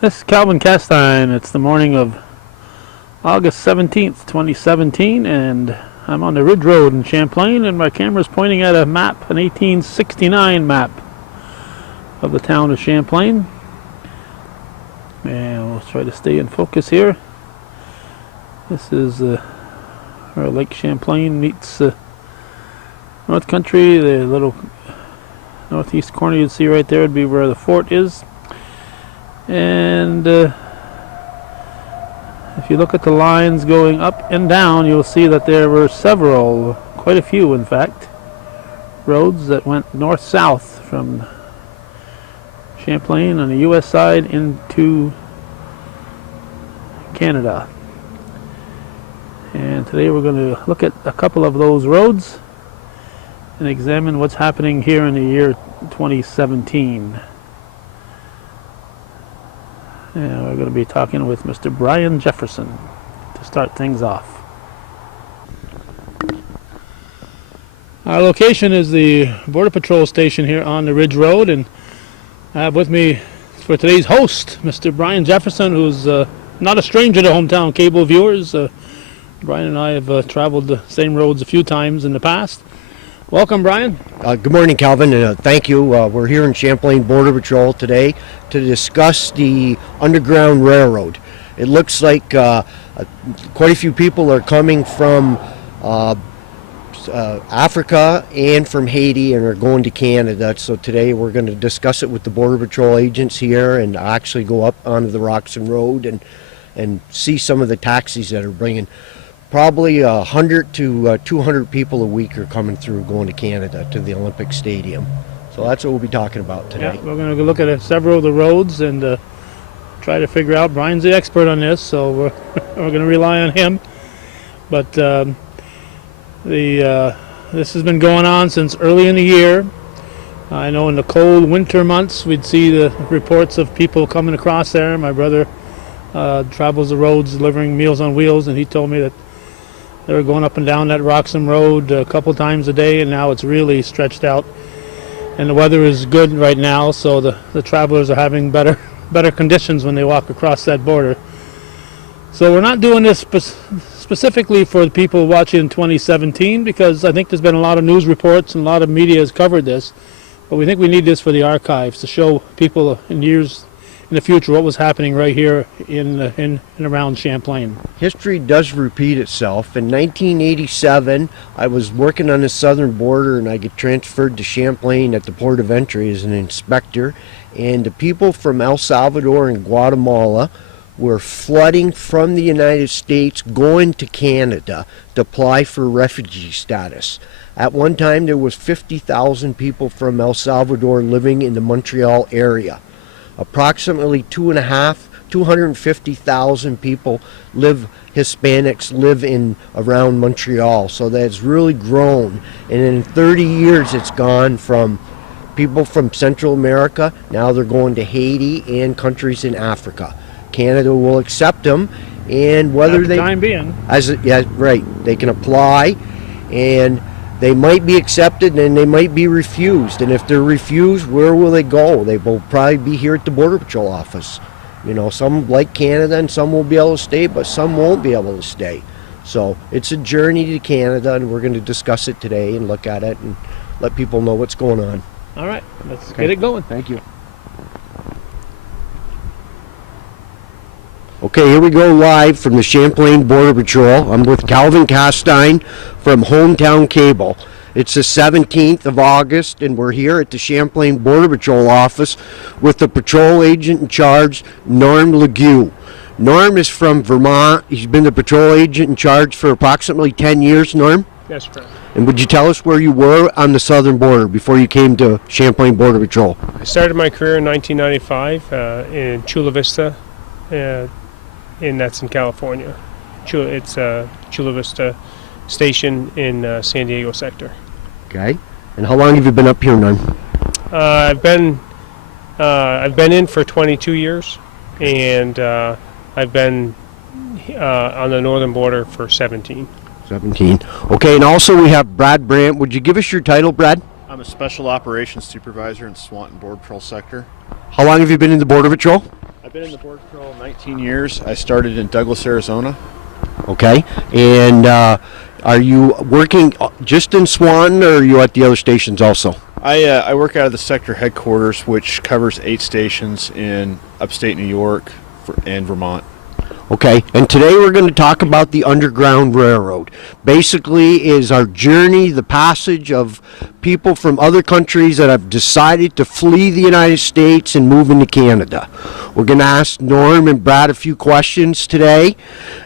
This is Calvin Castine. It's the morning of August 17th, 2017, and I'm on the Ridge Road in Champlain, and my camera's pointing at a map, an 1869 map of the town of Champlain. And we'll try to stay in focus here. This is where Lake Champlain meets North Country. The little northeast corner you'd see right there would be where the fort is. And if you look at the lines going up and down, you'll see that there were several, quite a few in fact, roads that went north-south from Champlain on the US side into Canada. And today we're going to look at a couple of those roads and examine what's happening here in the year 2017. And we're going to be talking with Mr. Brian Jefferson to start things off. Our location is the Border Patrol station here on the Ridge Road, and I have with me for today's host, Mr. Brian Jefferson, who's not a stranger to hometown cable viewers. Brian and I have traveled the same roads a few times in the past. Welcome, Brian. Good morning, Calvin. Thank you. We're here in Champlain Border Patrol today to discuss the Underground Railroad. It looks like quite a few people are coming from Africa and from Haiti and are going to Canada. So today we're going to discuss it with the Border Patrol agents here and actually go up onto the Roxon Road and see some of the taxis that are bringing. Probably 100 to 200 people a week are coming through going to Canada to the Olympic Stadium. So that's what we'll be talking about today. Yeah, we're going to look at several of the roads and try to figure out. Brian's the expert on this, so we're going to rely on him. But this has been going on since early in the year. I know in the cold winter months we'd see the reports of people coming across there. My brother travels the roads delivering Meals on Wheels, and he told me that they were going up and down that Roxon Road a couple times a day, and now it's really stretched out. And the weather is good right now, so the travelers are having better conditions when they walk across that border. So we're not doing this specifically for the people watching 2017, because I think there's been a lot of news reports and a lot of media has covered this. But we think we need this for the archives to show people in years in the future what was happening right here in and around Champlain. History does repeat itself. In 1987, I was working on the southern border and I get transferred to Champlain at the port of entry as an inspector. And the people from El Salvador and Guatemala were flooding from the United States going to Canada to apply for refugee status. At one time, there was 50,000 people from El Salvador living in the Montreal area. Approximately 250,000 people Hispanics live in around Montreal, so that's really grown. And in 30 years it's gone from people from Central America, now they're going to Haiti and countries in Africa. Canada will accept them, and whether they time being, they can apply, and they might be accepted and they might be refused. And if they're refused, where will they go? They will probably be here at the Border Patrol office. You know, some like Canada and some will be able to stay, but some won't be able to stay. So it's a journey to Canada, and we're going to discuss it today and look at it and let people know what's going on. All right, let's get it going. Thank you. Okay, here we go live from the Champlain Border Patrol. I'm with Calvin Castine from Hometown Cable. It's the 17th of August, and we're here at the Champlain Border Patrol office with the patrol agent in charge, Norm Legue. Norm is from Vermont. He's been the patrol agent in charge for approximately 10 years, Norm? Yes, correct. And would you tell us where you were on the southern border before you came to Champlain Border Patrol? I started my career in 1995 in Chula Vista, and that's in California. It's Chula Vista Station in San Diego sector. Okay. And how long have you been up here, Norm? I've been in for 22 years, and I've been on the northern border for 17. 17. Okay, and also we have Brad Brandt. Would you give us your title, Brad? I'm a Special Operations Supervisor in Swanton Border Patrol Sector. How long have you been in the Border Patrol? I've I've been in the Border Patrol 19 years. I started in Douglas, Arizona. Okay. And are you working just in Swanton, or are you at the other stations also? I work out of the sector headquarters, which covers 8 stations in upstate New York and Vermont. Okay, and today we're going to talk about the Underground Railroad. Basically is our journey, the passage of people from other countries that have decided to flee the United States and move into Canada. We're going to ask Norm and Brad a few questions today,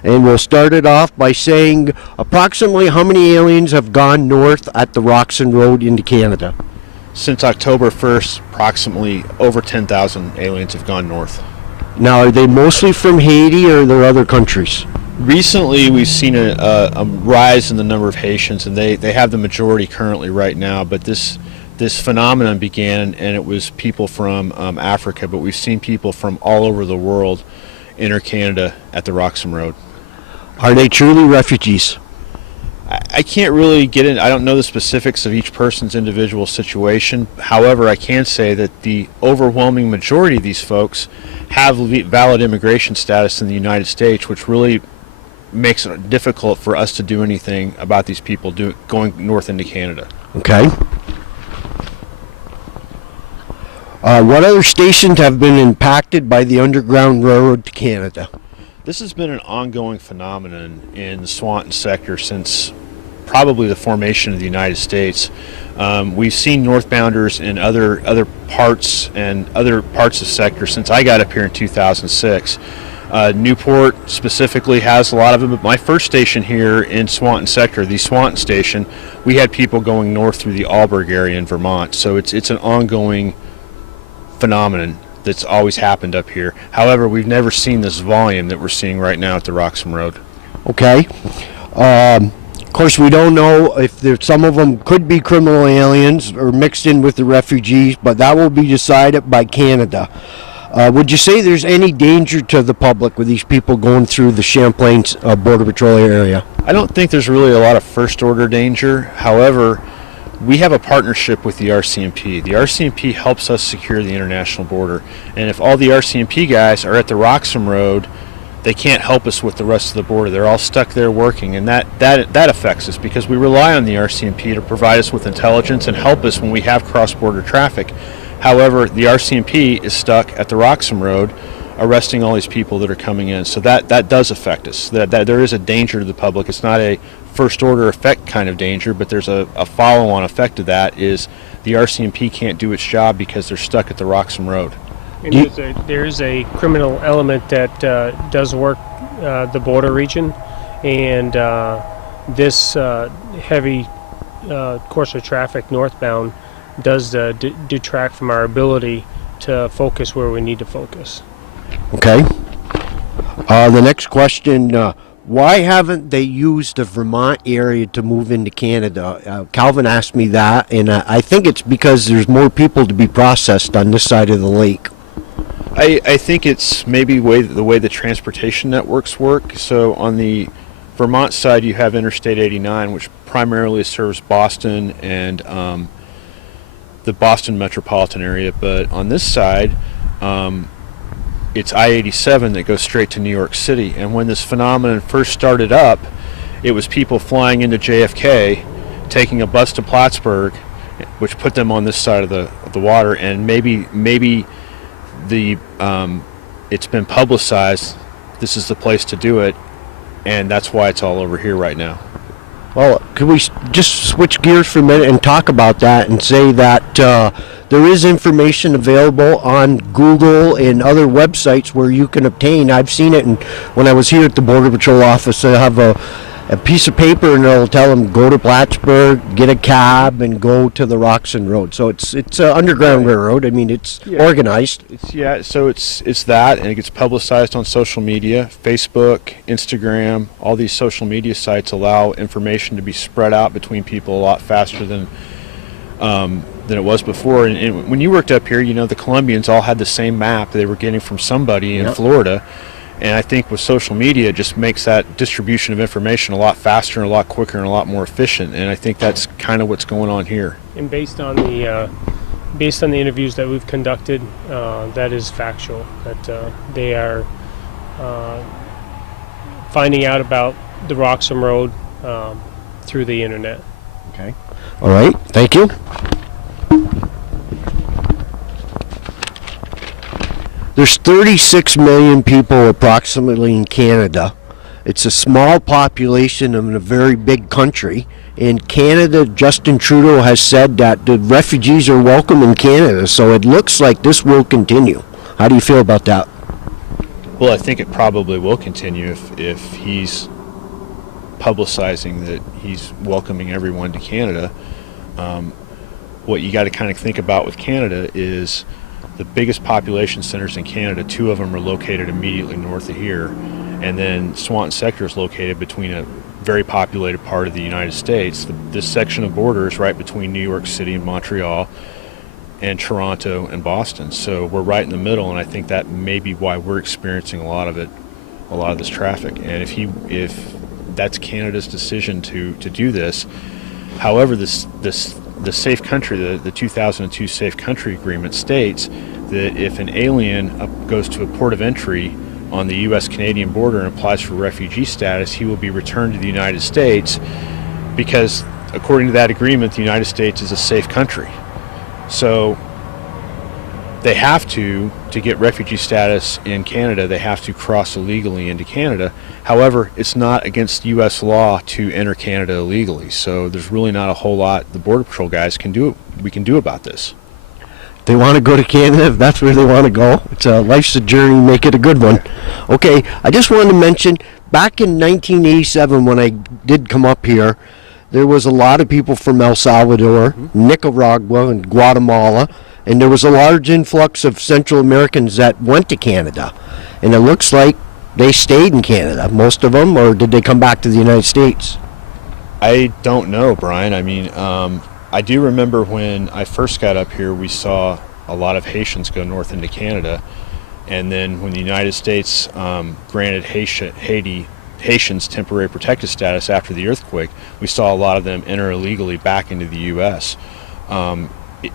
and we'll start it off by saying approximately how many aliens have gone north at the Roxon Road into Canada? Since October 1st, approximately over 10,000 aliens have gone north. Now, are they mostly from Haiti, or are there other countries? Recently, we've seen a rise in the number of Haitians, and they have the majority currently right now. But this phenomenon began, and it was people from Africa, but we've seen people from all over the world enter Canada at the Roxon Road. Are they truly refugees? I can't really get in. I don't know the specifics of each person's individual situation. However, I can say that the overwhelming majority of these folks have valid immigration status in the United States, which really makes it difficult for us to do anything about these people going north into Canada. Okay. What other stations have been impacted by the Underground Railroad to Canada? This has been an ongoing phenomenon in the Swanton sector since probably the formation of the United States. We've seen northbounders in other parts of sector since I got up here in 2006. Newport specifically has a lot of them, but my first station here in Swanton sector, the Swanton station, we had people going north through the Alberg area in Vermont. So it's an ongoing phenomenon that's always happened up here. However, we've never seen this volume that we're seeing right now at the Roxon Road. Okay. Of course, we don't know if some of them could be criminal aliens or mixed in with the refugees, but that will be decided by Canada. Would you say there's any danger to the public with these people going through the Champlain Border Patrol area? I don't think there's really a lot of first-order danger. However, we have a partnership with the RCMP. The RCMP helps us secure the international border. And if all the RCMP guys are at the Roxon Road, they can't help us with the rest of the border. They're all stuck there working, and that affects us because we rely on the RCMP to provide us with intelligence and help us when we have cross-border traffic. However, the RCMP is stuck at the Roxon Road arresting all these people that are coming in. So that does affect us. That there is a danger to the public. It's not a first-order effect kind of danger, but there's a follow-on effect of that is the RCMP can't do its job because they're stuck at the Roxon Road. And there is a criminal element that does work the border region, and this heavy course of traffic northbound does detract from our ability to focus where we need to focus. Okay. The next question, why haven't they used the Vermont area to move into Canada? Calvin asked me that, and I think it's because there's more people to be processed on this side of the lake. I think it's maybe the way the transportation networks work. So on the Vermont side, you have Interstate 89, which primarily serves Boston and the Boston metropolitan area. But on this side, it's I-87 that goes straight to New York City. And when this phenomenon first started up, it was people flying into JFK, taking a bus to Plattsburgh, which put them on this side of the water. And maybe it's been publicized. This is the place to do it, and that's why it's all over here right now. Well, could we just switch gears for a minute and talk about that and say that there is information available on Google and other websites where you can obtain. I've seen it when I was here at the Border Patrol office. They have a piece of paper and it'll tell them go to Plattsburgh, get a cab, and go to the Roxon Road. So it's an underground railroad. I mean, it's organized. So it's that, and it gets publicized on social media, Facebook, Instagram. All these social media sites allow information to be spread out between people a lot faster than it was before. And when you worked up here, the Colombians all had the same map they were getting from somebody in Florida. And I think with social media, it just makes that distribution of information a lot faster and a lot quicker and a lot more efficient. And I think that's kind of what's going on here. And based on the based on the interviews that we've conducted, that is factual. That they are finding out about the Roxon Road through the internet. Okay. All right. Thank you. There's 36 million people approximately in Canada. It's a small population of a very big country. In Canada, Justin Trudeau has said that the refugees are welcome in Canada, so it looks like this will continue. How do you feel about that? Well, I think it probably will continue if he's publicizing that he's welcoming everyone to Canada. What you got to kind of think about with Canada is the biggest population centers in Canada, 2 of them are located immediately north of here, and then Swanton Sector is located between a very populated part of the United States. This section of border is right between New York City and Montreal and Toronto and Boston. So we're right in the middle, and I think that may be why we're experiencing a lot of this traffic. And if that's Canada's decision to do this, however, the Safe Country, the 2002 Safe Country Agreement states that if an alien goes to a port of entry on the U.S.-Canadian border and applies for refugee status, he will be returned to the United States because, according to that agreement, the United States is a safe country. So they have to get refugee status in Canada, they have to cross illegally into Canada. However, it's not against U.S. law to enter Canada illegally, so there's really not a whole lot the Border Patrol guys can do about this. They want to go to Canada, if that's where they want to go. It's life's a journey, make it a good one. Okay, I just wanted to mention, back in 1987 when I did come up here, there was a lot of people from El Salvador, Nicaragua, and Guatemala, and there was a large influx of Central Americans that went to Canada. And it looks like they stayed in Canada, most of them, or did they come back to the United States? I don't know, Brian. I mean, I do remember when I first got up here, we saw a lot of Haitians go north into Canada. And then when the United States granted Haitians temporary protected status after the earthquake, we saw a lot of them enter illegally back into the U.S.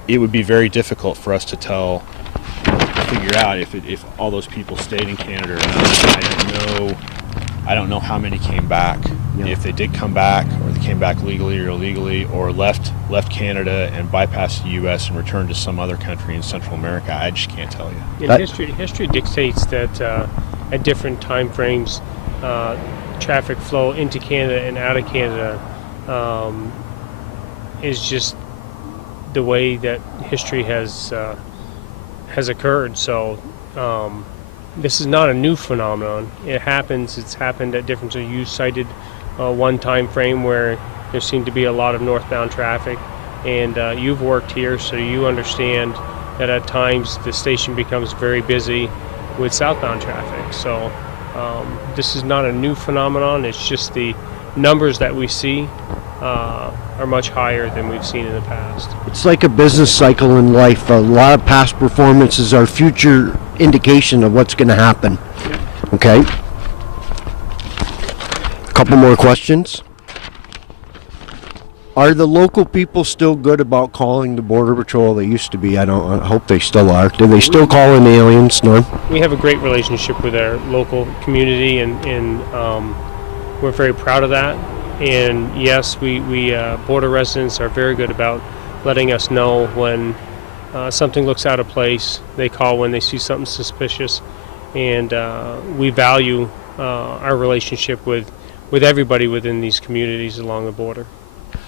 It would be very difficult for us to figure out if all those people stayed in Canada or not. I don't know how many came back. Yeah. If they did come back, or they came back legally or illegally, or left Canada and bypassed the U.S. and returned to some other country in Central America, I just can't tell you. History dictates that at different time frames, traffic flow into Canada and out of Canada is just the way that history has occurred. So this is not a new phenomenon. It happens. It's happened at different. So you cited one time frame where there seemed to be a lot of northbound traffic, and you've worked here, so you understand that at times the station becomes very busy with southbound traffic. So this is not a new phenomenon. It's just the numbers that we see are much higher than we've seen in the past. It's like a business cycle in life. A lot of past performances are future indication of what's going to happen. Okay. A couple more questions. Are the local people still good about calling the Border Patrol? They used to be. I hope they still are. Do they still call in aliens, Norm? We have a great relationship with our local community, and we're very proud of that. And yes, we border residents are very good about letting us know when something looks out of place. They call when they see something suspicious, and we value our relationship with everybody within these communities along the border.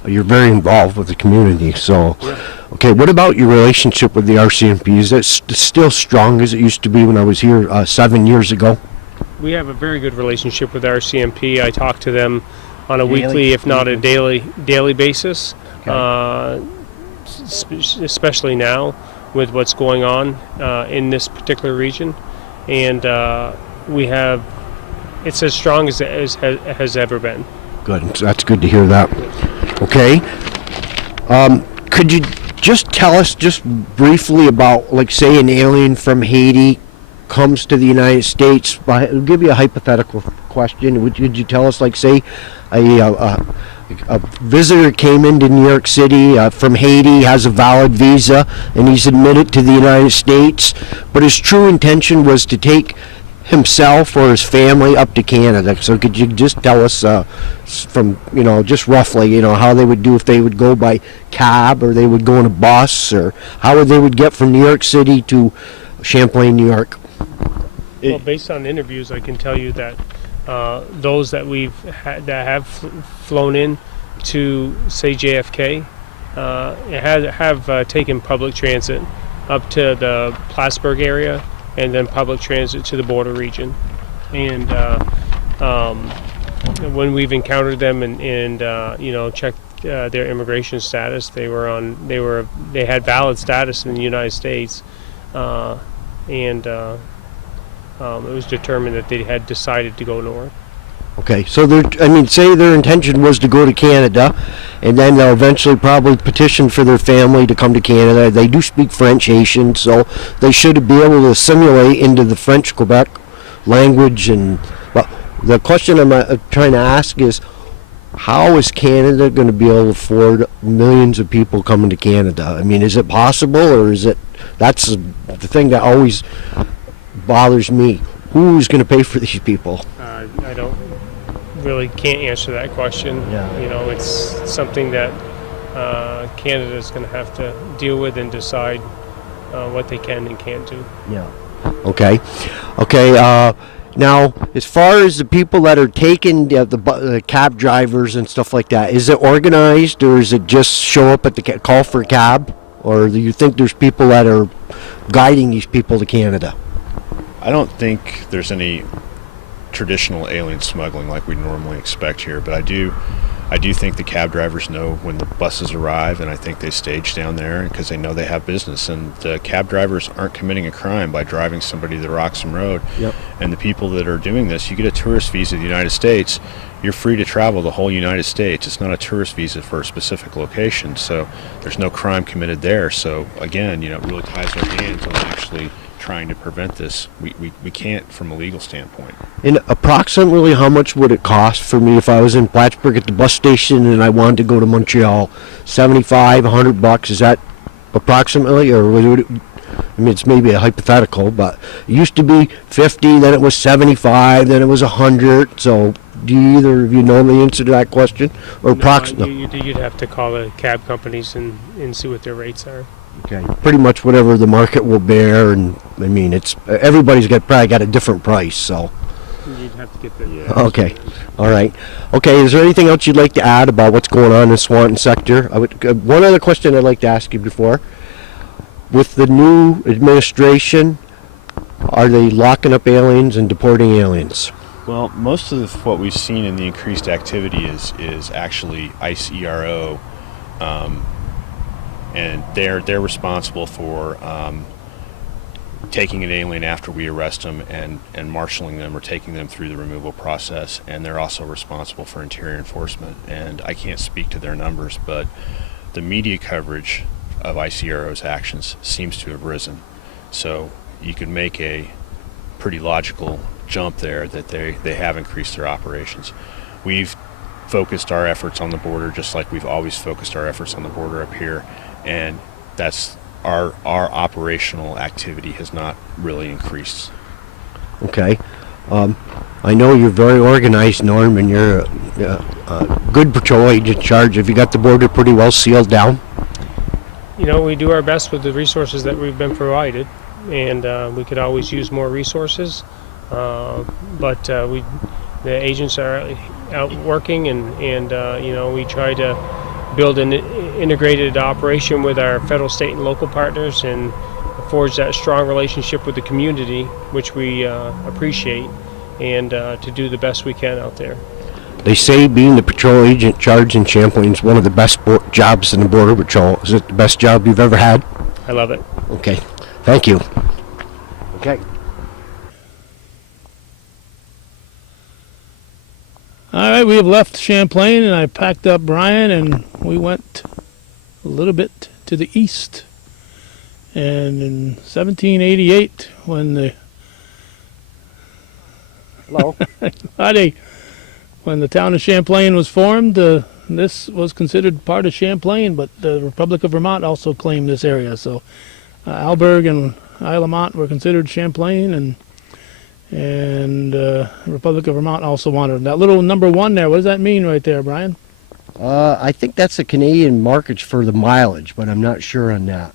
You're very involved with the community, so yeah. Okay. What about your relationship with the RCMP? Is it still strong as it used to be when I was here 7 years ago? We have a very good relationship with RCMP. I talk to them on a weekly, if not a daily basis, okay. Especially now with what's going on in this particular region, and it's as strong as it has ever been. Good. That's good to hear that. Okay. Could you just tell us just briefly about, like, say an alien from Haiti comes to the United States? I'll give you a hypothetical question. Would you tell us, like, say a a visitor came into New York City from Haiti, has a valid visa, and he's admitted to the United States, but his true intention was to take himself or his family up to Canada. So could you just tell us from, just roughly, how they would do if they would go by cab or they would go on a bus, or how they would get from New York City to Champlain, New York? Well, based on interviews, I can tell you that those that that have flown in to, say, JFK, have taken public transit up to the Plattsburgh area, and then public transit to the border region. And when we've encountered them and checked their immigration status, they had valid status in the United States, and it was determined that they had decided to go north. Okay, so say their intention was to go to Canada, and then they'll eventually probably petition for their family to come to Canada. They do speak French, Haitian, so they should be able to assimilate into the French Quebec language. And the question I'm trying to ask is, how is Canada going to be able to afford millions of people coming to Canada? I mean, is it possible, or is it? That's the thing that always bothers me. Who's going to pay for these people? I don't really can't answer that question. Yeah. It's something that Canada is going to have to deal with and decide what they can and can't do. Yeah. Okay. Now, as far as the people that are taking the cab drivers and stuff like that, is it organized, or is it just show up at the call for a cab, or do you think there's people that are guiding these people to Canada? I don't think there's any traditional alien smuggling like we normally expect here, but I do think the cab drivers know when the buses arrive, and I think they stage down there because they know they have business, and the cab drivers aren't committing a crime by driving somebody to the Roxon Road. Yep. And the people that are doing this, you get a tourist visa to the United States, you're free to travel the whole United States. It's not a tourist visa for a specific location, so there's no crime committed there. So again, it really ties our hands on actually trying to prevent this. We can't from a legal standpoint. And approximately how much would it cost for me if I was in Plattsburgh at the bus station and I wanted to go to Montreal? $75, $100? Is that approximately, or would it, it's maybe a hypothetical, but it used to be 50, then it was 75, then it was 100. So do either of you know the answer to that question, or approximately? You'd have to call the cab companies and see what their rates are. Okay, pretty much whatever the market will bear, and it's everybody's probably got a different price, so. You'd have to get the. Yeah. Okay, all right. Okay, is there anything else you'd like to add about what's going on in the Swanton sector? One other question I'd like to ask you before. With the new administration, are they locking up aliens and deporting aliens? Well, most of what we've seen in the increased activity is actually ICE ERO. And they're responsible for taking an alien after we arrest them and marshaling them or taking them through the removal process. And they're also responsible for interior enforcement. And I can't speak to their numbers, but the media coverage of ICRO's actions seems to have risen. So you could make a pretty logical jump there that they have increased their operations. We've focused our efforts on the border just like we've always focused our efforts on the border up here. And that's our operational activity has not really increased. Okay. I know you're very organized, Norm, and you're a good patrol agent in charge. Have you got the border pretty well sealed down? We do our best with the resources that we've been provided, and we could always use more resources. But the agents are out working, and we try to build an integrated operation with our federal, state, and local partners, and forge that strong relationship with the community, which we appreciate, and to do the best we can out there. They say being the patrol agent charge in Champlain is one of the best jobs in the Border Patrol. Is it the best job you've ever had? I love it. Okay. Thank you. Okay. All right, we have left Champlain, and I packed up Brian, and we went a little bit to the east. And in 1788, when the Hello. when the town of Champlain was formed, the this was considered part of Champlain, but the Republic of Vermont also claimed this area. So Alberg and Isle of Mont were considered Champlain, and Republic of Vermont also wanted them. That little number 1 there, what does that mean right there, Brian? I think that's the Canadian markage for the mileage, but I'm not sure on that.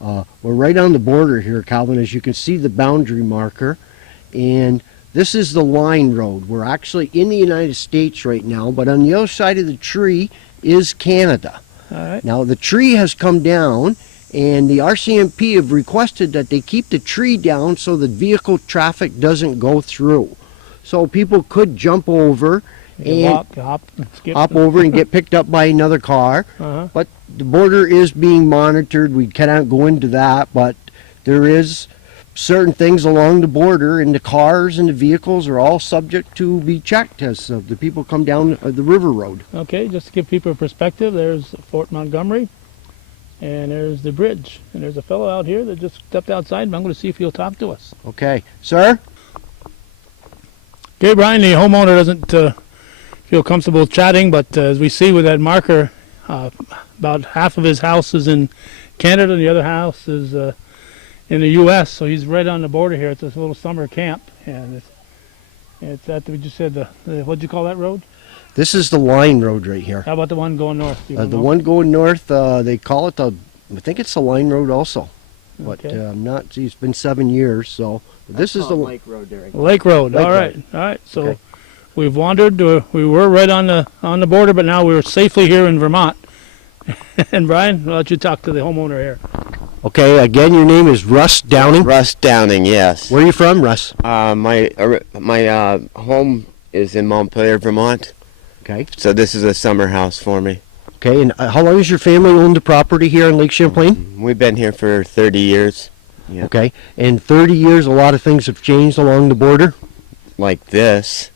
We're right on the border here, Calvin. As you can see, the boundary marker, and this is the line road. We're actually in the United States right now, but on the other side of the tree is Canada. All right. Now, the tree has come down, and the RCMP have requested that they keep the tree down so that vehicle traffic doesn't go through. So people could jump over and skip. hop over and get picked up by another car. Uh-huh. But the border is being monitored. We cannot go into that, but there is certain things along the border, and the cars and the vehicles are all subject to be checked as the people come down the river road. Okay, just to give people a perspective, there's Fort Montgomery, and there's the bridge. And there's a fellow out here that just stepped outside, and I'm going to see if he'll talk to us. Okay, sir? Okay, Brian, the homeowner doesn't feel comfortable chatting, but as we see with that marker, about half of his house is in Canada, and the other house is in the U.S., so he's right on the border here. It's this little summer camp, and it's at, we just said, what'd you call that road? This is the line road right here. How about the one going north? The one going north, they call it I think it's the line road also. But Okay. I'm not, see, it's been 7 years, so this is the Lake Road there. Lake Road. Lake All right, Road. all right. So Okay. we've wandered. We were right on the border, but now we're safely here in Vermont. And Brian, I'll let you talk to the homeowner here. Okay, again, your name is Russ Downing. Russ Downing, yes. Where are you from, Russ? My home is in Montpelier, Vermont. Okay. So this is a summer house for me. Okay, and how long has your family owned the property here in Lake Champlain? We've been here for 30 years. Yeah. Okay, in 30 years, a lot of things have changed along the border. Like this.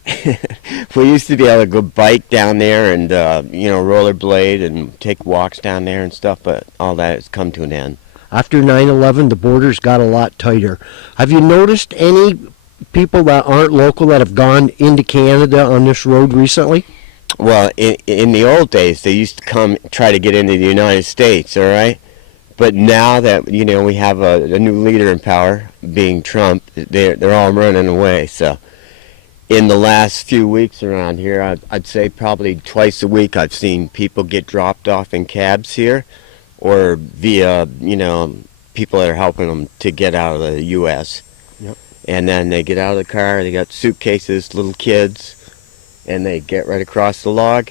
We used to be able to go bike down there and, rollerblade and take walks down there and stuff, but all that has come to an end. After 9/11, the borders got a lot tighter. Have you noticed any people that aren't local that have gone into Canada on this road recently? Well, in the old days, they used to come try to get into the United States, all right? But now that, we have a new leader in power, being Trump, they're all running away. So in the last few weeks around here, I'd say probably twice a week I've seen people get dropped off in cabs here or via, people that are helping them to get out of the U.S. Yep. And then they get out of the car, they got suitcases, little kids, and they get right across the log.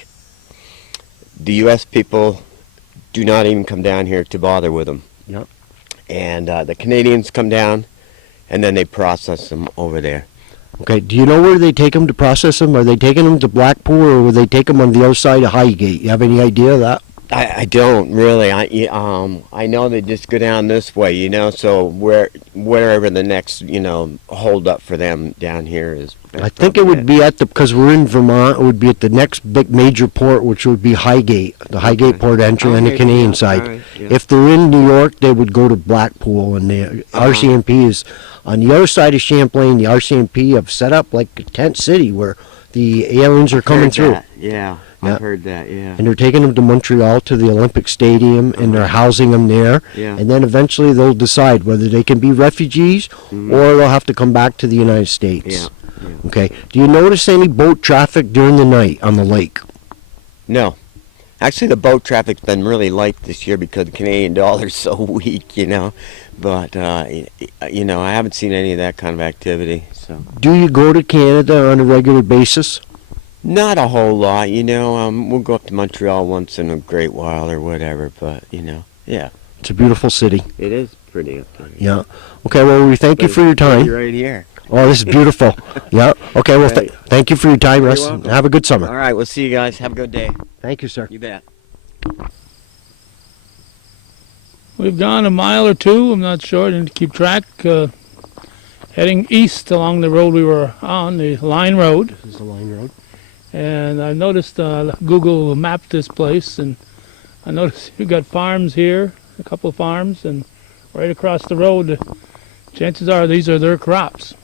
The U.S. people do not even come down here to bother with them. Yep. And the Canadians come down, and then they process them over there. Okay, do you know where they take them to process them? Are they taking them to Blackpool, or will they take them on the other side of Highgate? You have any idea of that? I don't really. I know they just go down this way, so wherever the next, hold up for them down here is. I think it would be because we're in Vermont, it would be at the next big major port, which would be Highgate, the Highgate port entry on the Canadian side. Right, yeah. If they're in New York, they would go to Blackpool, and the RCMP is on the other side of Champlain. The RCMP have set up like a tent city where the aliens are coming through. Yeah, Yeah. I've heard that, yeah. And they're taking them to Montreal to the Olympic Stadium, and they're housing them there. Yeah. And then eventually they'll decide whether they can be refugees or they'll have to come back to the United States. Yeah. Okay. Do you notice any boat traffic during the night on the lake? No. Actually, the boat traffic's been really light this year because the Canadian dollar's so weak, But, I haven't seen any of that kind of activity, so. Do you go to Canada on a regular basis? Not a whole lot, we'll go up to Montreal once in a great while or whatever, but, yeah. It's a beautiful city. It is pretty up there. Yeah. Okay, well, we thank you for your time. You're right here. Oh, this is beautiful. Yeah. Okay, well, Right. thank you for your time, You're Russ. welcome. Have a good summer. All right, we'll see you guys. Have a good day. Thank you, sir. You bet. We've gone a mile or two. I'm not sure. I didn't keep track. Heading east along the road we were on, the Line Road. This is the line road. And I noticed Google mapped this place, and I noticed you've got farms here, a couple of farms, and right across the road, chances are these are their crops.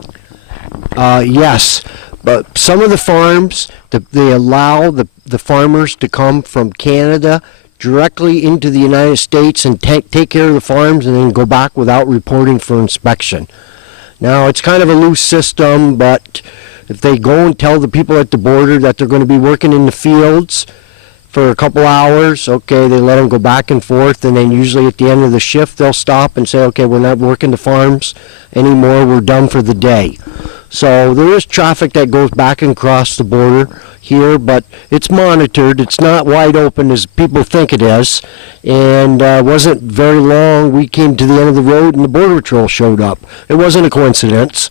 Yes. But some of the farms, they allow the farmers to come from Canada directly into the United States and take care of the farms and then go back without reporting for inspection. Now, it's kind of a loose system, but if they go and tell the people at the border that they're going to be working in the fields for a couple hours, okay, they let them go back and forth, and then usually at the end of the shift they'll stop and say, okay, we're not working the farms anymore, we're done for the day. So there is traffic that goes back and across the border here, but it's monitored. It's not wide open as people think it is, and wasn't very long. We came to the end of the road and the Border Patrol showed up. It wasn't a coincidence.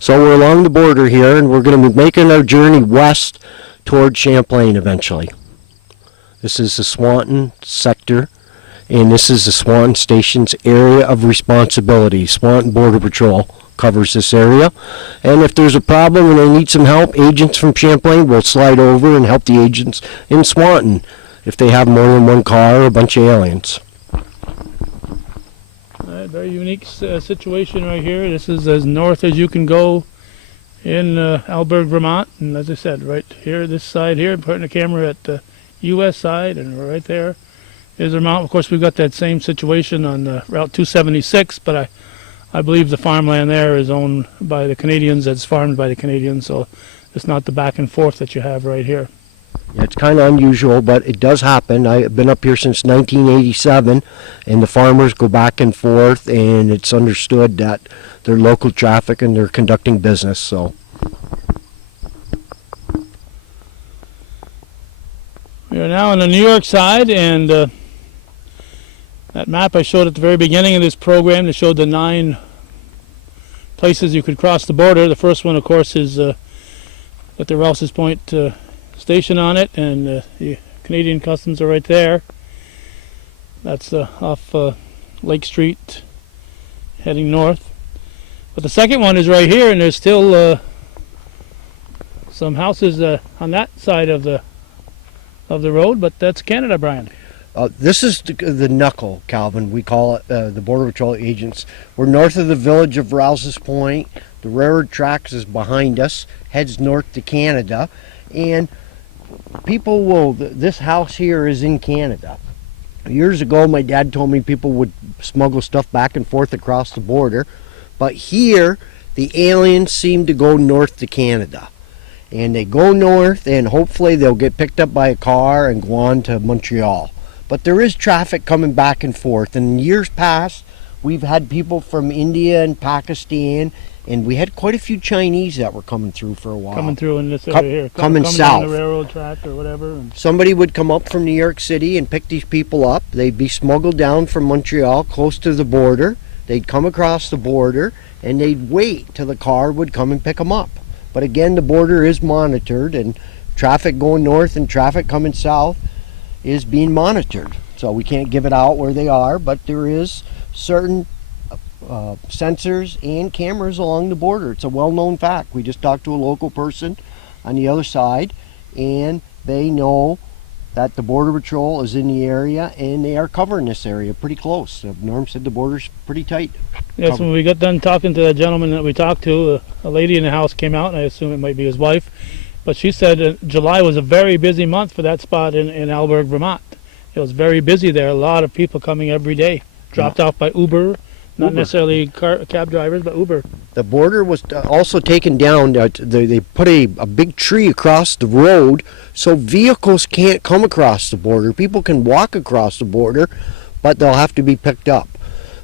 So we're along the border here, and we're going to be making our journey west toward Champlain eventually. This is the Swanton sector, and this is the Swanton Station's area of responsibility. Swanton Border Patrol covers this area, and if there's a problem and they need some help, agents from Champlain will slide over and help the agents in Swanton if they have more than one car or a bunch of aliens. Very unique situation right here. This is as north as you can go in Alberg, Vermont, and as I said, right here, this side here, putting the camera at the U.S. side, and right there is Vermont. Of course, we've got that same situation on Route 276, but I believe the farmland there is owned by the Canadians. It's farmed by the Canadians, so it's not the back and forth that you have right here. Yeah, it's kind of unusual, but it does happen. I've been up here since 1987, and the farmers go back and forth, and it's understood that they're local traffic and they're conducting business. So we are now on the New York side, and that map I showed at the very beginning of this program that showed the 9 places you could cross the border. The first one, of course, is with the Rouse's Point station on it, and the Canadian Customs are right there. That's off Lake Street, heading north. But the second one is right here, and there's still some houses on that side of the road, but that's Canada, Brian. this is the knuckle, Calvin. We call it the Border Patrol agents. We're north of the village of Rouse's Point. The railroad tracks is behind us, heads north to Canada, and people will, this house here is in Canada. Years ago, my dad told me people would smuggle stuff back and forth across the border, but here, the aliens seem to go north to Canada. And they go north, and hopefully they'll get picked up by a car and go on to Montreal. But there is traffic coming back and forth, and in years past, we've had people from India and Pakistan, and we had quite a few Chinese that were coming through for a while. Coming through in this area here. Coming down south. the railroad track or whatever. And Somebody would come up from New York City and pick these people up. They'd be smuggled down from Montreal, close to the border. They'd come across the border, and they'd wait till the car would come and pick them up. But again, the border is monitored, and traffic going north and traffic coming south is being monitored. So we can't give it out where they are, but there is certain sensors and cameras along the border. It's a well-known fact. We just talked to a local person on the other side, and they know that the Border Patrol is in the area, and they are covering this area pretty close. Norm said the border's pretty tight. yes, when we got done talking to that gentleman that we talked to, a lady in the house came out, and I assume it might be his wife, but she said July was a very busy month for that spot in Alberg, Vermont. It was very busy there. A lot of people coming every day, dropped off by Uber, not necessarily cab drivers, but Uber. The border was also taken down. They put a big tree across the road so vehicles can't come across the border. People can walk across the border, but they'll have to be picked up.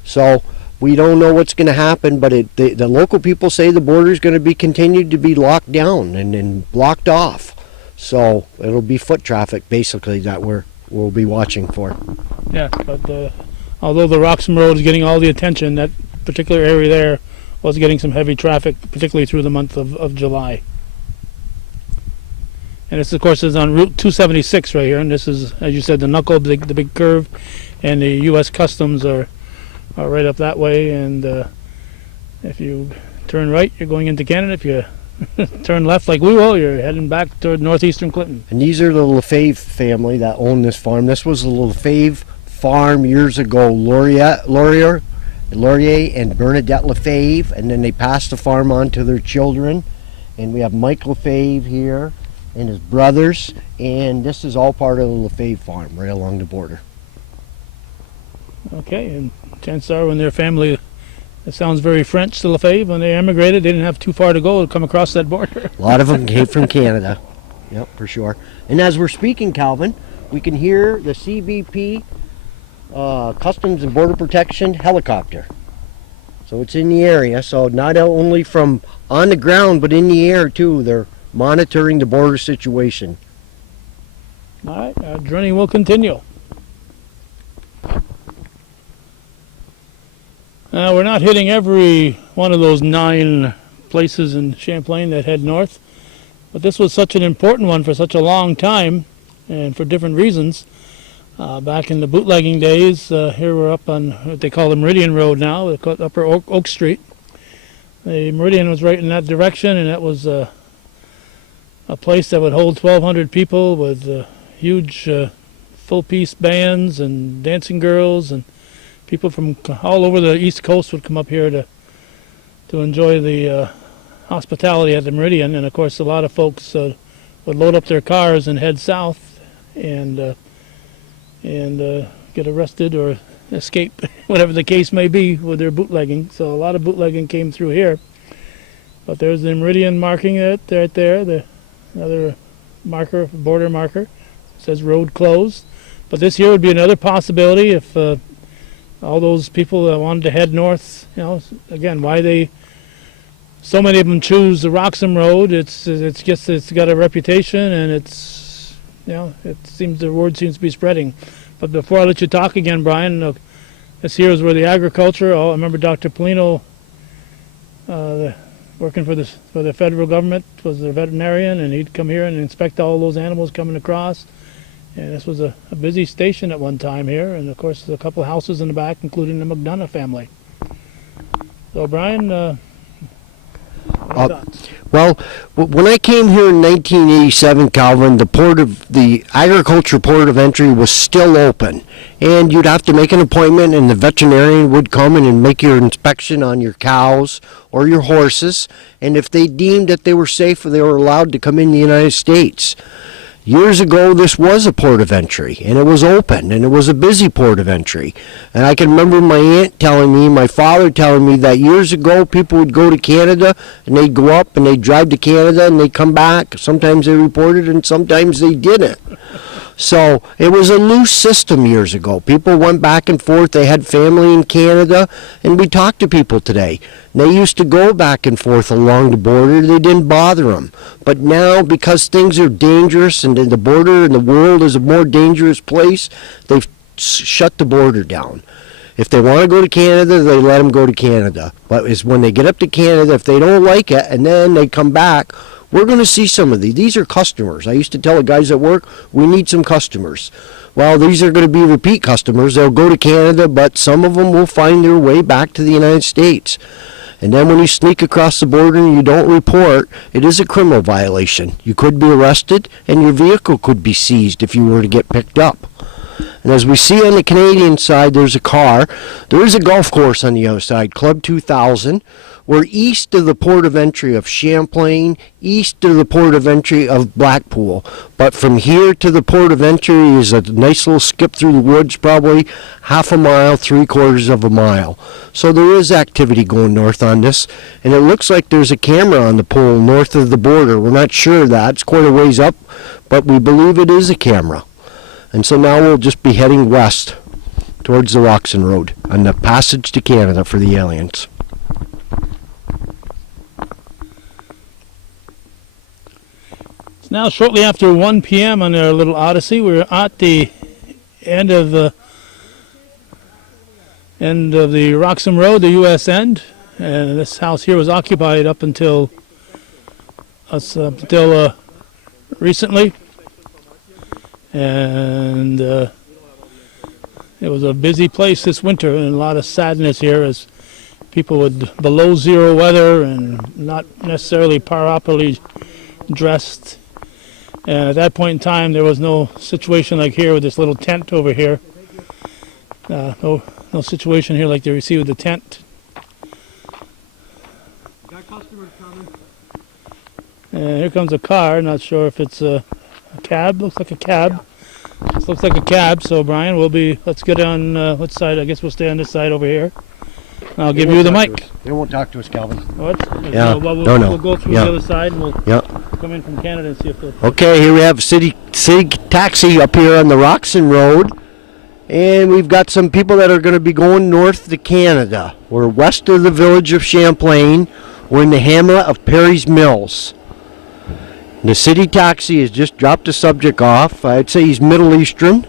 So we don't know what's going to happen, but the local people say the border is going to be continued to be locked down and blocked off. So it'll be foot traffic basically that we'll be watching for. Yeah, but although the Roxon Road is getting all the attention, that particular area there was getting some heavy traffic, particularly through the month of July. And this, of course, is on Route 276 right here, and this is, as you said, the knuckle, the big curve, and the U.S. Customs are right up that way, and if you turn right, you're going into Canada. If you turn left like we will, you're heading back toward northeastern Clinton. And these are the Lefebvre family that own this farm. This was the Lefebvre farm years ago. Laurier and Bernadette Lefebvre, and then they passed the farm on to their children, And we have Mike Lefebvre here and his brothers, and this is all part of the Lefebvre farm right along the border. Okay, and chances are when their family, it sounds very French to Lefebvre, when they emigrated, they didn't have too far to go to come across that border. A lot of them came from Canada. Yep, for sure. And as we're speaking, Calvin, we can hear the CBP Customs and Border Protection helicopter. So it's in the area. So not only from on the ground, but in the air too. They're monitoring the border situation. All right, our journey will continue. We're not hitting every one of those 9 places in Champlain that head north, but this was such an important one for such a long time and for different reasons. Back in the bootlegging days, here we're up on what they call the Meridian Road now, they call it Upper Oak Street. The Meridian was right in that direction, and that was a place that would hold 1,200 people with huge full-piece bands and dancing girls, and people from all over the East Coast would come up here to enjoy the hospitality at the Meridian. And of course, a lot of folks would load up their cars and head south and get arrested or escape, whatever the case may be, with their bootlegging. So a lot of bootlegging came through here. But there's the Meridian marking it right there, the other marker, border marker. It says road closed. But this here would be another possibility if all those people that wanted to head north, again, why so many of them choose the Roxon Road. It's got a reputation, and it's, the word seems to be spreading. But before I let you talk again, Brian, this here is where the agriculture. I remember Dr. Polino, working for the federal government, was a veterinarian, and he'd come here and inspect all those animals coming across. And this was a busy station at one time here, and of course there's a couple houses in the back, including the McDonough family. So, Brian, well, when I came here in 1987, Calvin, the agriculture port of entry was still open, and you'd have to make an appointment, and the veterinarian would come in and make your inspection on your cows or your horses, and if they deemed that they were safe, they were allowed to come in the United States. Years ago, this was a port of entry, and it was open, and it was a busy port of entry. And I can remember my father telling me that years ago, people would go to Canada, and they'd go up, and they'd drive to Canada, and they'd come back. Sometimes they reported, and sometimes they didn't. So it was a loose system years ago. People went back and forth. They had family in Canada, and we talked to people today. They used to go back and forth along the border. They didn't bother them. But now, because things are dangerous and the border and the world is a more dangerous place, they've shut the border down. If they want to go to Canada, they let them go to Canada. But it's when they get up to Canada, if they don't like it, and then they come back, we're going to see some of these. These are customers. I used to tell the guys at work, we need some customers. Well, these are going to be repeat customers. They'll go to Canada, but some of them will find their way back to the United States. And then when you sneak across the border and you don't report, it is a criminal violation. You could be arrested, and your vehicle could be seized if you were to get picked up. And as we see on the Canadian side, there's a car. There is a golf course on the other side, Club 2000. We're east of the port of entry of Champlain, east of the port of entry of Blackpool. But from here to the port of entry is a nice little skip through the woods, probably half a mile, 3/4 of a mile. So there is activity going north on this. And it looks like there's a camera on the pole north of the border. We're not sure of that. It's quite a ways up, but we believe it is a camera. And so now we'll just be heading west towards the Roxon Road on the passage to Canada for the aliens. it's now shortly after 1 p.m. on our little odyssey. We're at the end of the Roxon Road, the U.S. end, and this house here was occupied up until recently. And it was a busy place this winter, and a lot of sadness here as people with below zero weather and not necessarily properly dressed. And at that point in time, there was no situation like here with this little tent over here. No situation here like they see with the tent. Got customers coming. And here comes a car. Not sure if it's a cab. Looks like a cab. This looks like a cab. So Brian, let's get on which side? I guess we'll stay on this side over here. I'll give you the mic. They won't talk to us, Calvin. What? Yeah. Well, No. we'll go through Yeah. the other side and we'll Yeah. come in from Canada and see if they'll. Okay, here we have city taxi up here on the Roxon Road. And we've got some people that are going to be going north to Canada. We're west of the village of Champlain. We're in the hamlet of Perry's Mills. The city taxi has just dropped the subject off. I'd say he's Middle Eastern.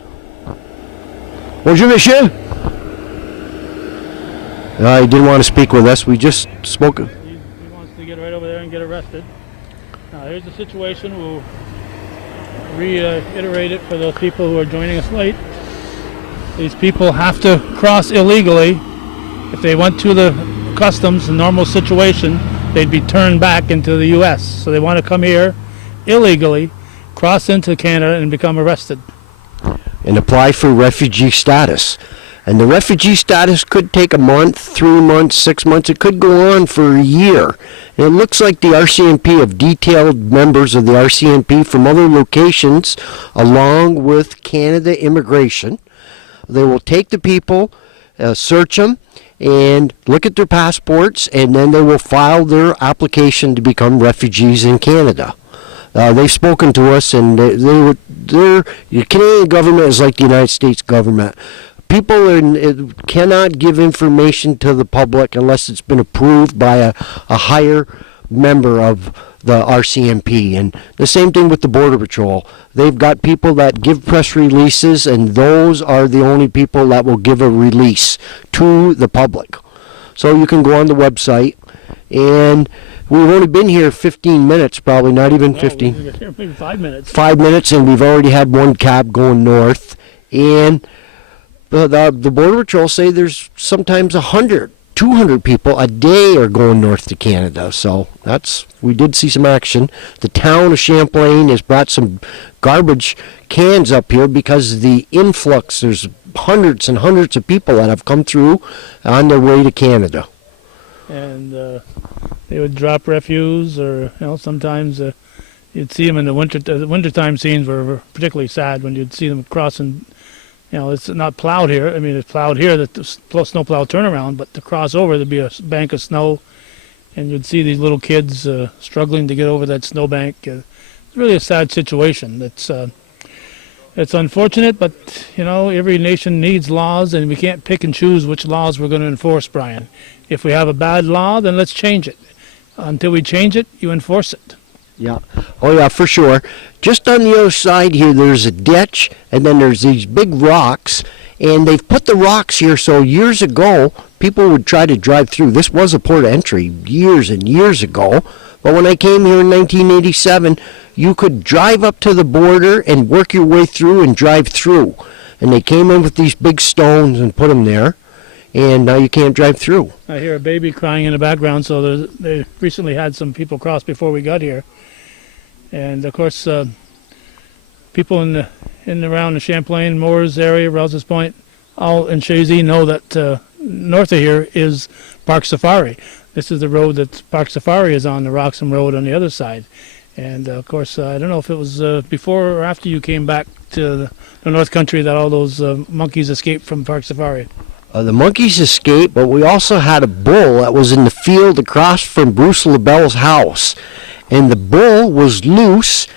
Bonjour, monsieur. He didn't want to speak with us. We just spoke. He wants to get right over there and get arrested. Now, here's the situation. We'll reiterate it for those people who are joining us late. These people have to cross illegally. If they went to the customs, the normal situation, they'd be turned back into the U.S. So they want to come here illegally, cross into Canada, and become arrested. And apply for refugee status. And the refugee status could take a month, 3 months, 6 months. It could go on for a year. And it looks like the RCMP have detailed members of the RCMP from other locations along with Canada Immigration. They will take the people, search them, and look at their passports, and then they will file their application to become refugees in Canada. They've spoken to us, and the Canadian government is like the United States government. People cannot give information to the public unless it's been approved by a higher member of the RCMP. And the same thing with the Border Patrol. They've got people that give press releases, and those are the only people that will give a release to the public. So you can go on the website, and we've only been here 15 minutes, probably not even 15. Well, here maybe 5 minutes. 5 minutes, and we've already had one cab going north. And the Border Patrol say there's sometimes 100, 200 people a day are going north to Canada. So we did see some action. The town of Champlain has brought some garbage cans up here because of the influx. There's hundreds and hundreds of people that have come through on their way to Canada. And they would drop refuse, or sometimes you'd see them in the winter. The wintertime scenes were particularly sad when you'd see them crossing. It's not plowed here. I mean, it's plowed here, the snowplow turnaround, but to cross over, there'd be a bank of snow, and you'd see these little kids struggling to get over that snowbank. It's really a sad situation. It's unfortunate, but, every nation needs laws, and we can't pick and choose which laws we're going to enforce, Brian. If we have a bad law, then let's change it. Until we change it, you enforce it. Yeah. Oh, yeah, for sure. Just on the other side here, there's a ditch, and then there's these big rocks, and they've put the rocks here so years ago, people would try to drive through. This was a port of entry years and years ago, but when I came here in 1987, you could drive up to the border and work your way through and drive through. And they came in with these big stones and put them there, and now you can't drive through. I hear a baby crying in the background, so they recently had some people cross before we got here. And of course, people in and around the Champlain, Moores area, Rouse's Point, all in Chazy know that north of here is Park Safari. This is the road that Park Safari is on, the Roxon Road on the other side. And of course, I don't know if it was before or after you came back to the North Country that all those monkeys escaped from Park Safari. The monkeys escaped, but we also had a bull that was in the field across from Bruce LaBelle's house. And the bull was loose,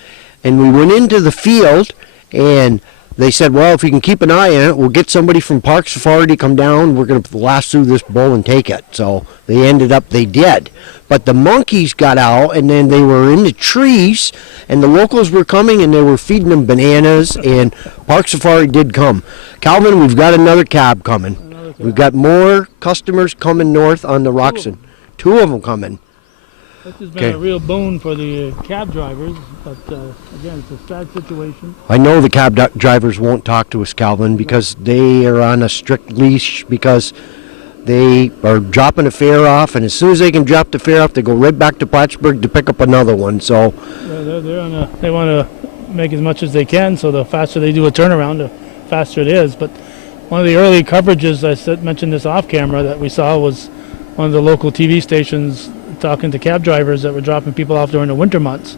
and we went into the field, and they said, well, if we can keep an eye on it, we'll get somebody from Park Safari to come down. We're going to lasso this bull and take it. So they did. But the monkeys got out, and then they were in the trees, and the locals were coming, and they were feeding them bananas, and Park Safari did come. Calvin, we've got another cab coming. We've got more customers coming north on the Roxon. 2 of them coming. This has been a real boon for the cab drivers, but again, it's a sad situation. I know the cab drivers won't talk to us, Calvin, because they are on a strict leash because they are dropping a fare off, and as soon as they can drop the fare off, they go right back to Plattsburgh to pick up another one. So they want to make as much as they can, so the faster they do a turnaround, the faster it is. But one of the early coverages, mentioned this off camera, that we saw was one of the local TV stations talking to cab drivers that were dropping people off during the winter months.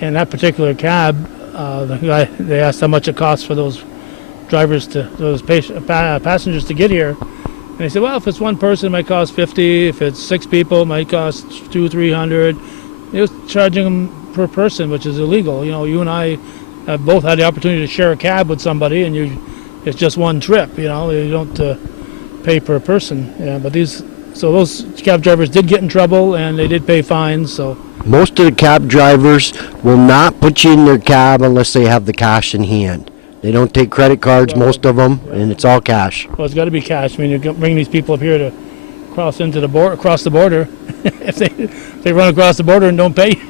in that particular cab, the guy, they asked how much it costs for those drivers passengers to get here. And they said, well, if it's one person, it might cost 50. If it's 6 people, it might cost 200-300. It was charging them per person, which is illegal. You know, you and I have both had the opportunity to share a cab with somebody, and it's just one trip. You know, you don't pay per person. Yeah, but those cab drivers did get in trouble, and they did pay fines. So Most of the cab drivers will not put you in their cab unless they have the cash in hand. They don't take credit cards, most of them, and it's all cash. well, it's got to be cash. I mean, you bring these people up here to cross the border. if they run across the border and don't pay,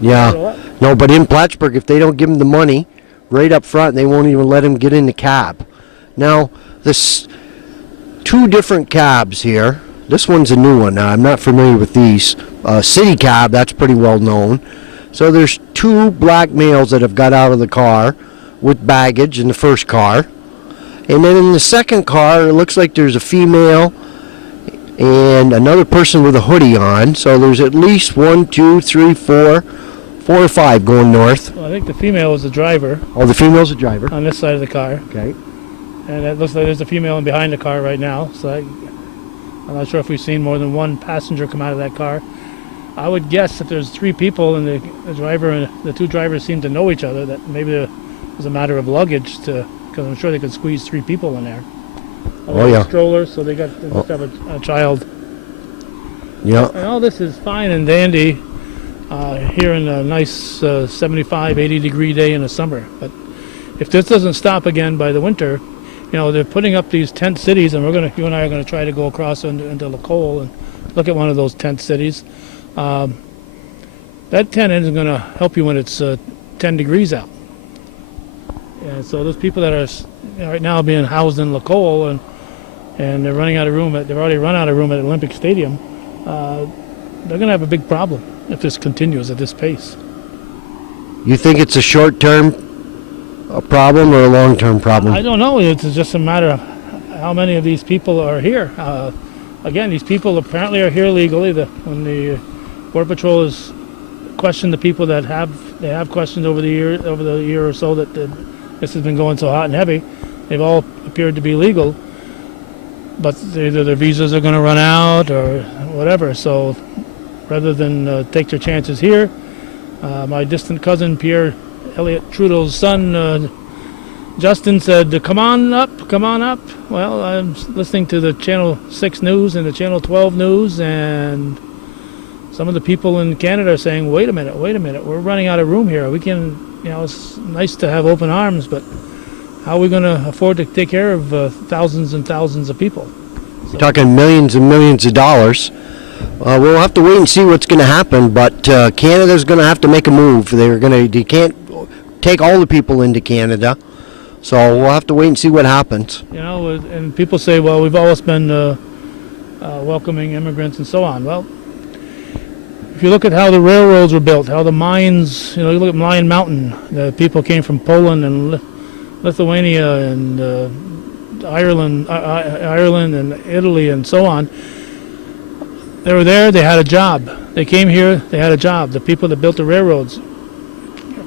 Yeah. No, but in Plattsburgh, if they don't give them the money right up front, they won't even let them get in the cab. Now, this 2 different cabs here. This one's a new one. Now, I'm not familiar with these. City cab, that's pretty well known. So there's 2 black males that have got out of the car with baggage in the first car. And then in the second car, it looks like there's a female and another person with a hoodie on. So there's at least 1, 2, 3, 4 or 5 going north. Well, I think the female was the driver Oh, the female's a driver. on this side of the car, Okay. and it looks like there's a female in behind the car right now. So I'm not sure if we've seen more than one passenger come out of that car. I would guess if there's 3 people and the driver and the 2 drivers seem to know each other, that maybe it was a matter of luggage because I'm sure they could squeeze 3 people in there. Oh, yeah. Strollers, so they must have a child. Yeah. And all this is fine and dandy here in a nice 75, 80 degree day in the summer. But if this doesn't stop again by the winter, you know, they're putting up these tent cities, and you and I are going to try to go across into Lacole and look at one of those tent cities. That tent isn't going to help you when it's 10 degrees out. And so those people that are right now being housed in Lacole and they're running out of room, they've already run out of room at Olympic Stadium, they're going to have a big problem if this continues at this pace. You think it's a short-term problem or a long-term problem? I don't know. It's just a matter of how many of these people are here. Again, these people apparently are here legally. When the Border Patrol has questioned the people that they have questioned over the year or so that this has been going so hot and heavy, they've all appeared to be legal. But either their visas are going to run out or whatever. So rather than take their chances here, my distant cousin Pierre Elliott Trudeau's son Justin said, come on up. Well, I'm listening to the Channel 6 News and the Channel 12 News, and some of the people in Canada are saying, wait a minute, we're running out of room here. We can, it's nice to have open arms, but how are we going to afford to take care of thousands and thousands of people? So, You're talking millions and millions of dollars. We'll have to wait and see what's going to happen, but Canada's going to have to make a move. They can't take all the people into Canada, so we'll have to wait and see what happens. And people say, well, we've always been welcoming immigrants and so on. Well, if you look at how the railroads were built, how the mines, you look at Lion Mountain, the people came from Poland and Lithuania and Ireland and Italy and so on. They were there, they had a job. They came here, they had a job. The people that built the railroads,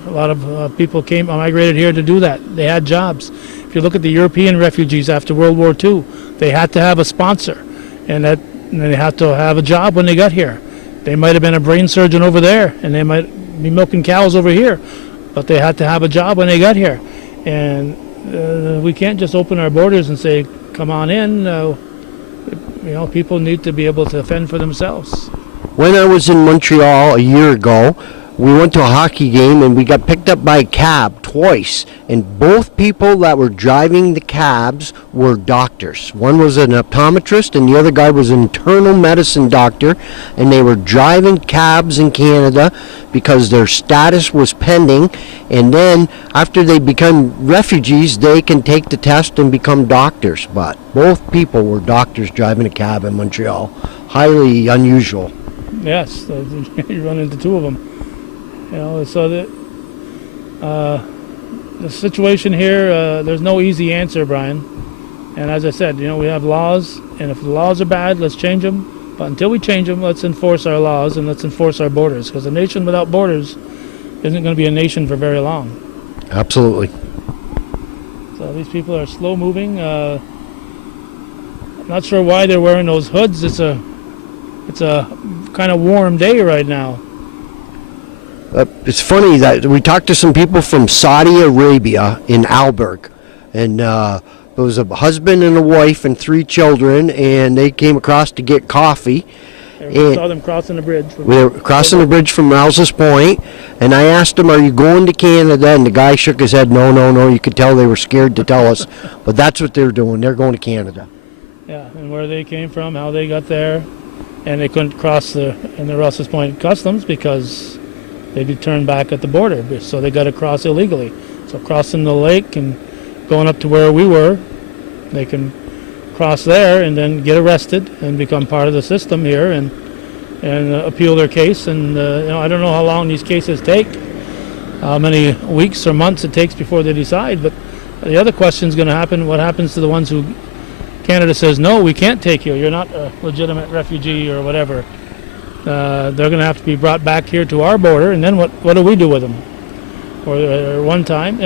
a lot of people migrated here to do that. They had jobs. If you look at the European refugees after World War II, they had to have a sponsor, and they had to have a job when they got here. They might have been a brain surgeon over there, and they might be milking cows over here, but they had to have a job when they got here. And we can't just open our borders and say, come on in. People need to be able to fend for themselves. When I was in Montreal a year ago, we went to a hockey game and we got picked up by a cab twice. And both people that were driving the cabs were doctors. One was an optometrist and the other guy was an internal medicine doctor. And they were driving cabs in Canada because their status was pending. And then after they become refugees, they can take the test and become doctors. But both people were doctors driving a cab in Montreal. Highly unusual. Yes, you run into 2 of them. So the situation here, there's no easy answer, Brian. And as I said, we have laws, and if the laws are bad, let's change them. But until we change them, let's enforce our laws and let's enforce our borders. Because a nation without borders isn't going to be a nation for very long. Absolutely. So these people are slow moving. Not sure why they're wearing those hoods. It's a kind of warm day right now. It's funny that we talked to some people from Saudi Arabia in Alberg, and it was a husband and a wife and 3 children, and they came across to get coffee. We saw them crossing the bridge. We were crossing the bridge from Rouse's Point, and I asked him, "Are you going to Canada?" And the guy shook his head, "No, no, no." You could tell they were scared to tell us, but that's what they're doing. They're going to Canada. Yeah, and where they came from, how they got there, and they couldn't cross the Rouse's Point customs because they'd be turned back at the border, so they got to cross illegally. So crossing the lake and going up to where we were, they can cross there and then get arrested and become part of the system here and appeal their case. And I don't know how long these cases take, how many weeks or months it takes before they decide. But the other question is going to happen: what happens to the ones who Canada says, no, we can't take you, you're not a legitimate refugee or whatever? They're going to have to be brought back here to our border, and then what do we do with them? Or one time,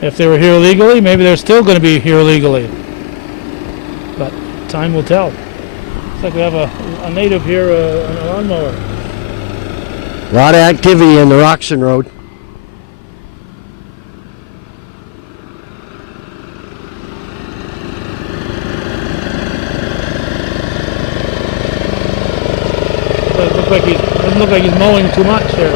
if they were here illegally, maybe they're still going to be here illegally. But time will tell. Looks like we have a native here on a lawnmower. A lot of activity in the Roxon Road. Doesn't look like he's mowing too much here.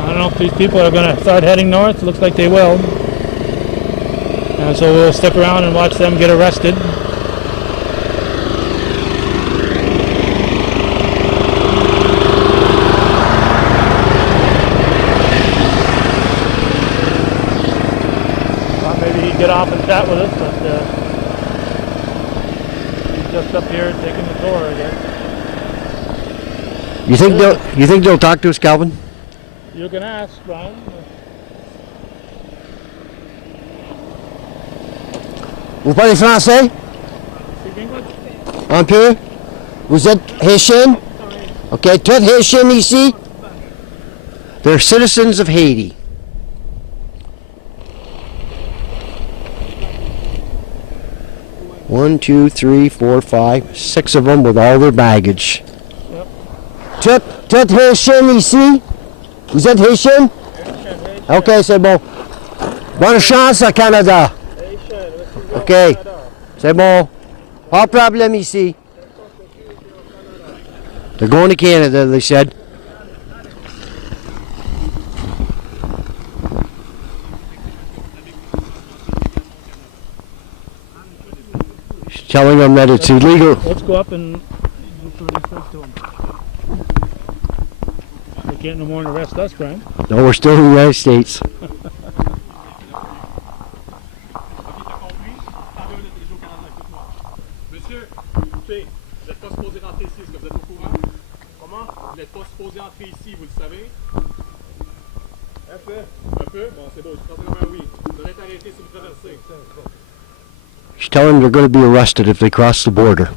I don't know if these people are going to start heading north. Looks like they will. And so we'll stick around and watch them get arrested. Thought maybe he'd get off and chat with us, but he's just up here taking the tour, I guess. You think they'll talk to us, Calvin? You can ask, Brian. Vous parlez français? Speak English? Un peu? Vous êtes Haitian? Okay, tout Haitian ici? They're citizens of Haiti. One, two, three, four, five, 6 of them with all their baggage. Tout Haitian ici? Vous êtes Haitian? Ok, c'est bon. Bonne chance à Canada. Ok, c'est bon. Pas de problème ici. They're going to Canada, they said. She's telling them that it's illegal. Let's go up and do some research to them. They can't no more than arrest us, Brian. No, we're still in the United States. Monsieur, écoutez, vous n'êtes pas supposé rentrer ici, est-ce que vous êtes au courant? Comment? Vous n'êtes pas supposé entrer ici, vous le savez? Un peu. Un peu? Bon, c'est beau, je pense comme un oui. Vous allez être arrêté si vous traversez. She's telling them they're going to be arrested if they cross the border.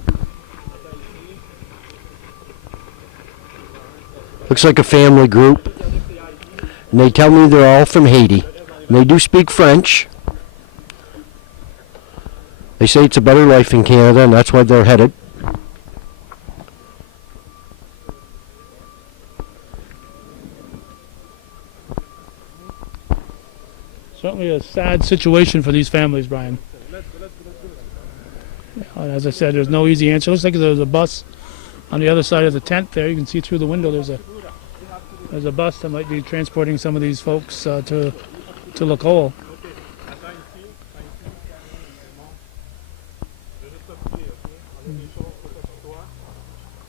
Looks like a family group. And they tell me they're all from Haiti. And they do speak French. They say it's a better life in Canada, and that's why they're headed. Certainly a sad situation for these families, Brian. As I said, there's no easy answer. Looks like there's a bus on the other side of the tent there. You can see through the window there's a bus that might be transporting some of these folks to Lacole.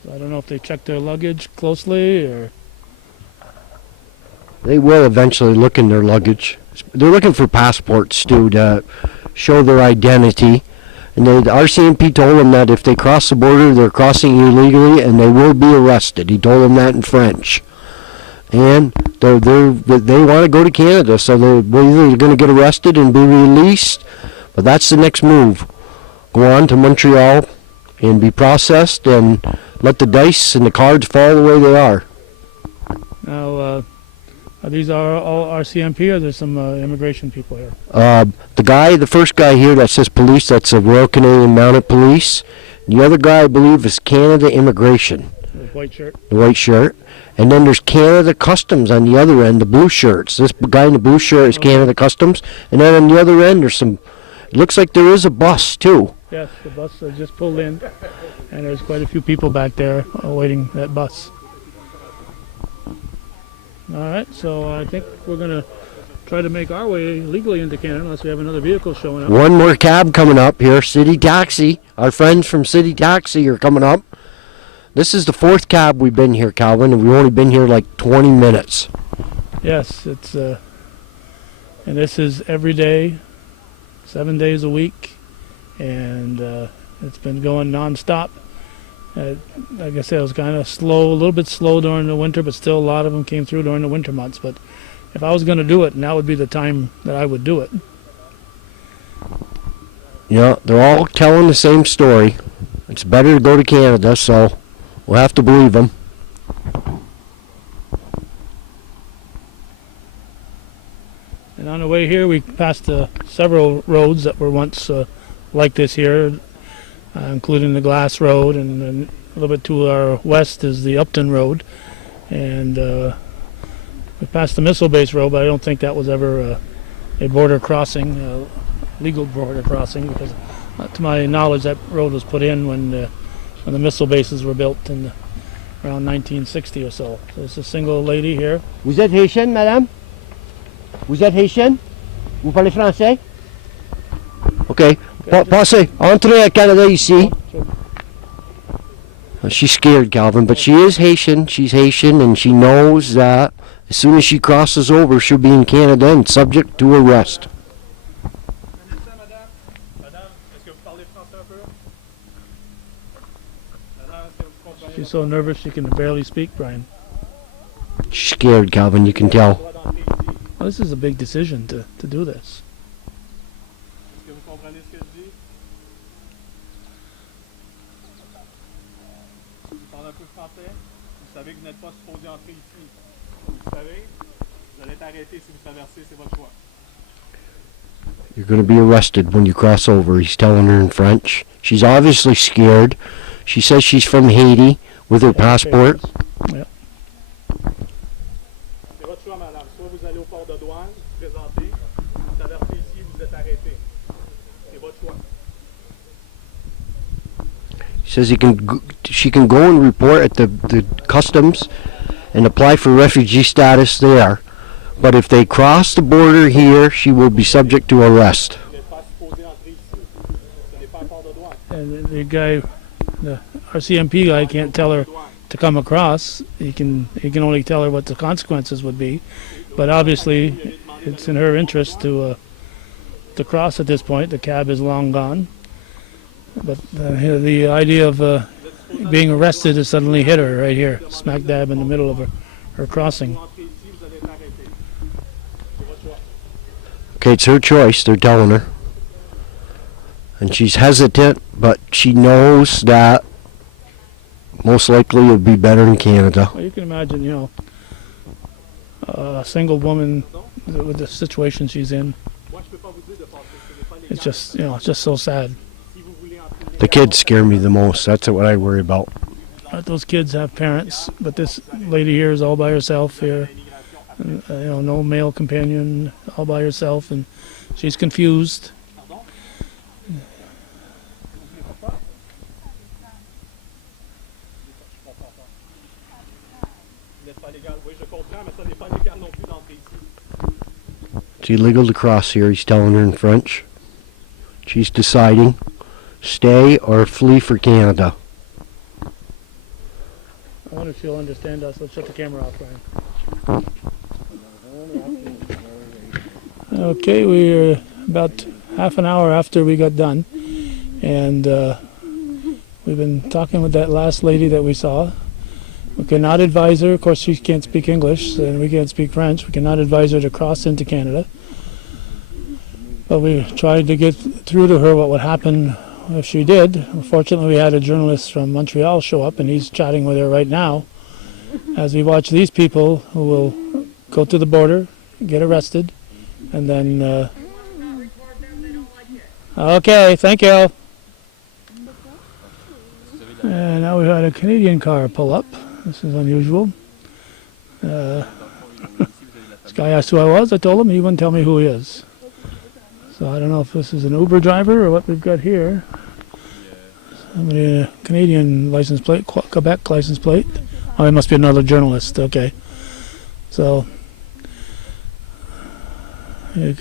I don't know if they checked their luggage closely or... They will eventually look in their luggage. They're looking for passports, to show their identity. And the RCMP told them that if they cross the border, they're crossing illegally and they will be arrested. He told them that in French. And they want to go to Canada, so they're either going to get arrested and be released, but that's the next move. Go on to Montreal and be processed and let the dice and the cards fall the way they are. Now, are these all RCMP or there's some immigration people here? The first guy here that says police, that's the Royal Canadian Mounted Police. The other guy, I believe, is Canada Immigration, The white shirt? the white shirt. And then there's Canada Customs on the other end, the blue shirts. This guy in the blue shirt is Canada Customs. And then on the other end, there's some, it looks like there is a bus, too. Yes, the bus just pulled in, and there's quite a few people back there awaiting that bus. All right, so I think we're going to try to make our way legally into Canada unless we have another vehicle showing up. One more cab coming up here, City Taxi. Our friends from City Taxi are coming up. This is the fourth cab we've been here, Calvin, and we've only been here like 20 minutes. Yes, it's and this is every day, 7 days a week, and it's been going nonstop. Like I said, it was kind of slow, a little bit slow during the winter, but still a lot of them came through during the winter months. But if I was going to do it, now would be the time that I would do it. Yeah, they're all telling the same story. It's better to go to Canada, so we'll have to believe them. And on the way here, we passed several roads that were once like this here, including the Glass Road, and then a little bit to our west is the Upton Road. And we passed the Missile Base Road, but I don't think that was ever a border crossing, legal border crossing, because to my knowledge, that road was put in when the missile bases were built in around 1960 or so. So it's a single lady here. Vous êtes Haitienne, madame? Vous êtes Haitienne? Vous parlez français? Okay. Passez. Entrez à Canada ici. She's scared, Calvin, but she is Haitian. She's Haitian, and she knows that as soon as she crosses over, she'll be in Canada and subject to arrest. She's so nervous she can barely speak, Brian. She's scared, Calvin, you can tell. Well, this is a big decision to do this. Est-ce que vous comprenez ce que je dis? Vous parlez un peu français? Vous savez que vous n'êtes pas supposé entrer ici. Vous le savez? Vous allez être arrêté si vous traversez, c'est votre choix. You're going to be arrested when you cross over, he's telling her in French. She's obviously scared. She says she's from Haiti with her passport. Yeah. C'est votre choix, madame. Soit vous allez au port de douane, vous présentez, vous traversez ici, vous êtes arrêté. C'est votre choix. She says she can go and report at the customs and apply for refugee status there. But if they cross the border here, she will be subject to arrest. Vous n'êtes pas supposé entrer ici. Ce n'est pas un port de douane. And the guy, the RCMP guy, can't tell her to come across. He can only tell her what the consequences would be. But obviously, it's in her interest to cross at this point. The cab is long gone. But the idea of being arrested has suddenly hit her right here, smack dab in the middle of her crossing. Okay, it's her choice, they're telling her. And she's hesitant, but she knows that most likely it'll be better in Canada. Well, you can imagine, a single woman with the situation she's in. It's just, it's just so sad. The kids scare me the most. That's what I worry about. Those kids have parents, but this lady here is all by herself here. And, no male companion, all by herself, and she's confused. It's illegal to cross here, he's telling her in French. She's deciding, stay or flee for Canada. I wonder if she'll understand us. Let's shut the camera off, Brian. Okay, we're about half an hour after we got done, and we've been talking with that last lady that we saw. We cannot advise her, of course she can't speak English and we can't speak French, we cannot advise her to cross into Canada. But we tried to get through to her what would happen if she did. Unfortunately, we had a journalist from Montreal show up and he's chatting with her right now. as we watch these people who will go to the border, get arrested, and then. Okay, thank you. And now we had a Canadian car pull up. This is unusual. This guy asked who I was. I told him. He wouldn't tell me who he is. So I don't know if this is an Uber driver or what we've got here. Somebody, Canadian license plate, Quebec license plate. Oh, it must be another journalist. Okay. So I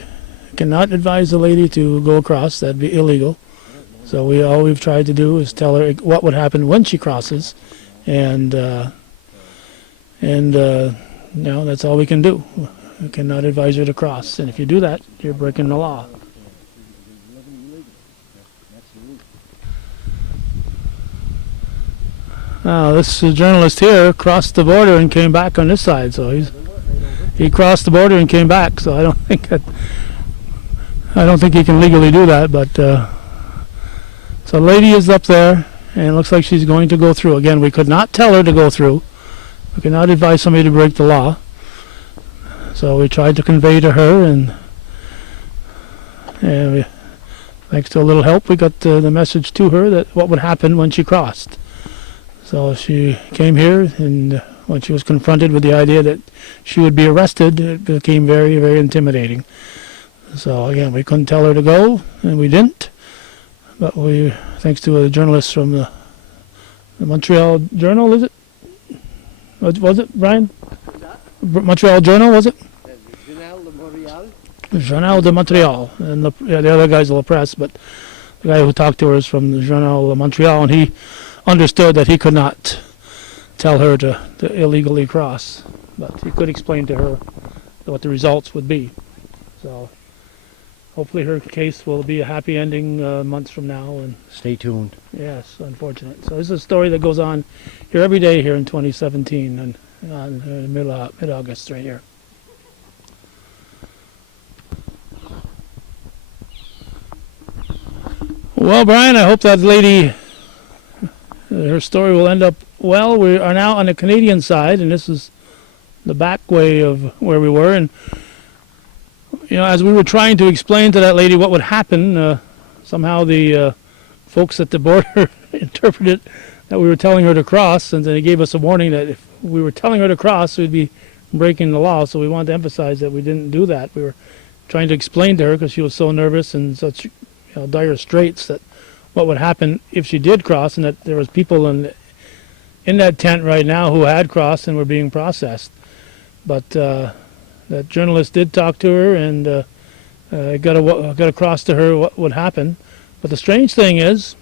cannot advise the lady to go across. That'd be illegal. So all we've tried to do is tell her what would happen when she crosses, and that's all we can do. We cannot advise her to cross, and if you do that, you're breaking the law. Now, this journalist here crossed the border and came back on this side, so he crossed the border and came back. So I don't think he can legally do that, but. So the lady is up there, and it looks like she's going to go through. Again, we could not tell her to go through. We could not advise somebody to break the law. So we tried to convey to her, and thanks to a little help, we got the message to her that what would happen when she crossed. So she came here, and when she was confronted with the idea that she would be arrested, it became very, very intimidating. So again, we couldn't tell her to go, and we didn't. But thanks to a journalist from the Montreal Journal, is it? Was it, Brian? Montreal Journal, was it? Journal de Montreal. And the other guy's La Presse, but the guy who talked to her is from the Journal de Montreal, and he understood that he could not tell her to illegally cross. But he could explain to her what the results would be. So hopefully her case will be a happy ending months from now. And Stay tuned. yes, unfortunate. So this is a story that goes on here every day here in 2017 and mid-August right here. Well, Brian, I hope that lady, her story will end up well. We are now on the Canadian side, and this is the back way of where we were. And as we were trying to explain to that lady what would happen, somehow the folks at the border interpreted that we were telling her to cross, and then they gave us a warning that if we were telling her to cross, we'd be breaking the law. So we wanted to emphasize that we didn't do that. We were trying to explain to her, because she was so nervous and such dire straits, that what would happen if she did cross, and that there was people in that tent right now who had crossed and were being processed. But that journalist did talk to her and got across to her what would happen. But the strange thing is,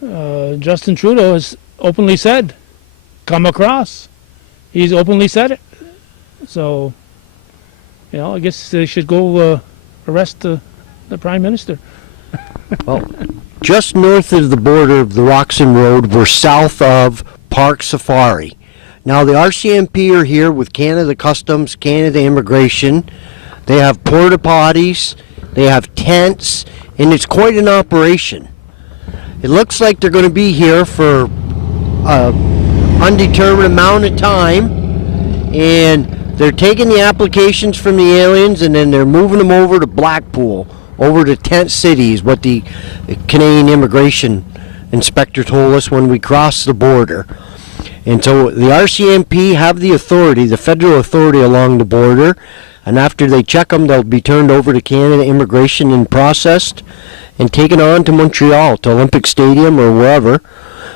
Justin Trudeau has openly said, "Come across." He's openly said it. So, I guess they should go arrest the Prime Minister. Well, just north of the border of the Roxon Road, we're south of Park Safari. Now, the RCMP are here with Canada Customs, Canada Immigration. They have porta potties, they have tents, and it's quite an operation. It looks like they're going to be here for an undetermined amount of time, and they're taking the applications from the aliens, and then they're moving them over to Blackpool, over to Tent City, is what the Canadian Immigration Inspector told us when we crossed the border. And so the RCMP have the authority, the federal authority along the border, and after they check them, they'll be turned over to Canada Immigration and processed and taken on to Montreal, to Olympic Stadium or wherever.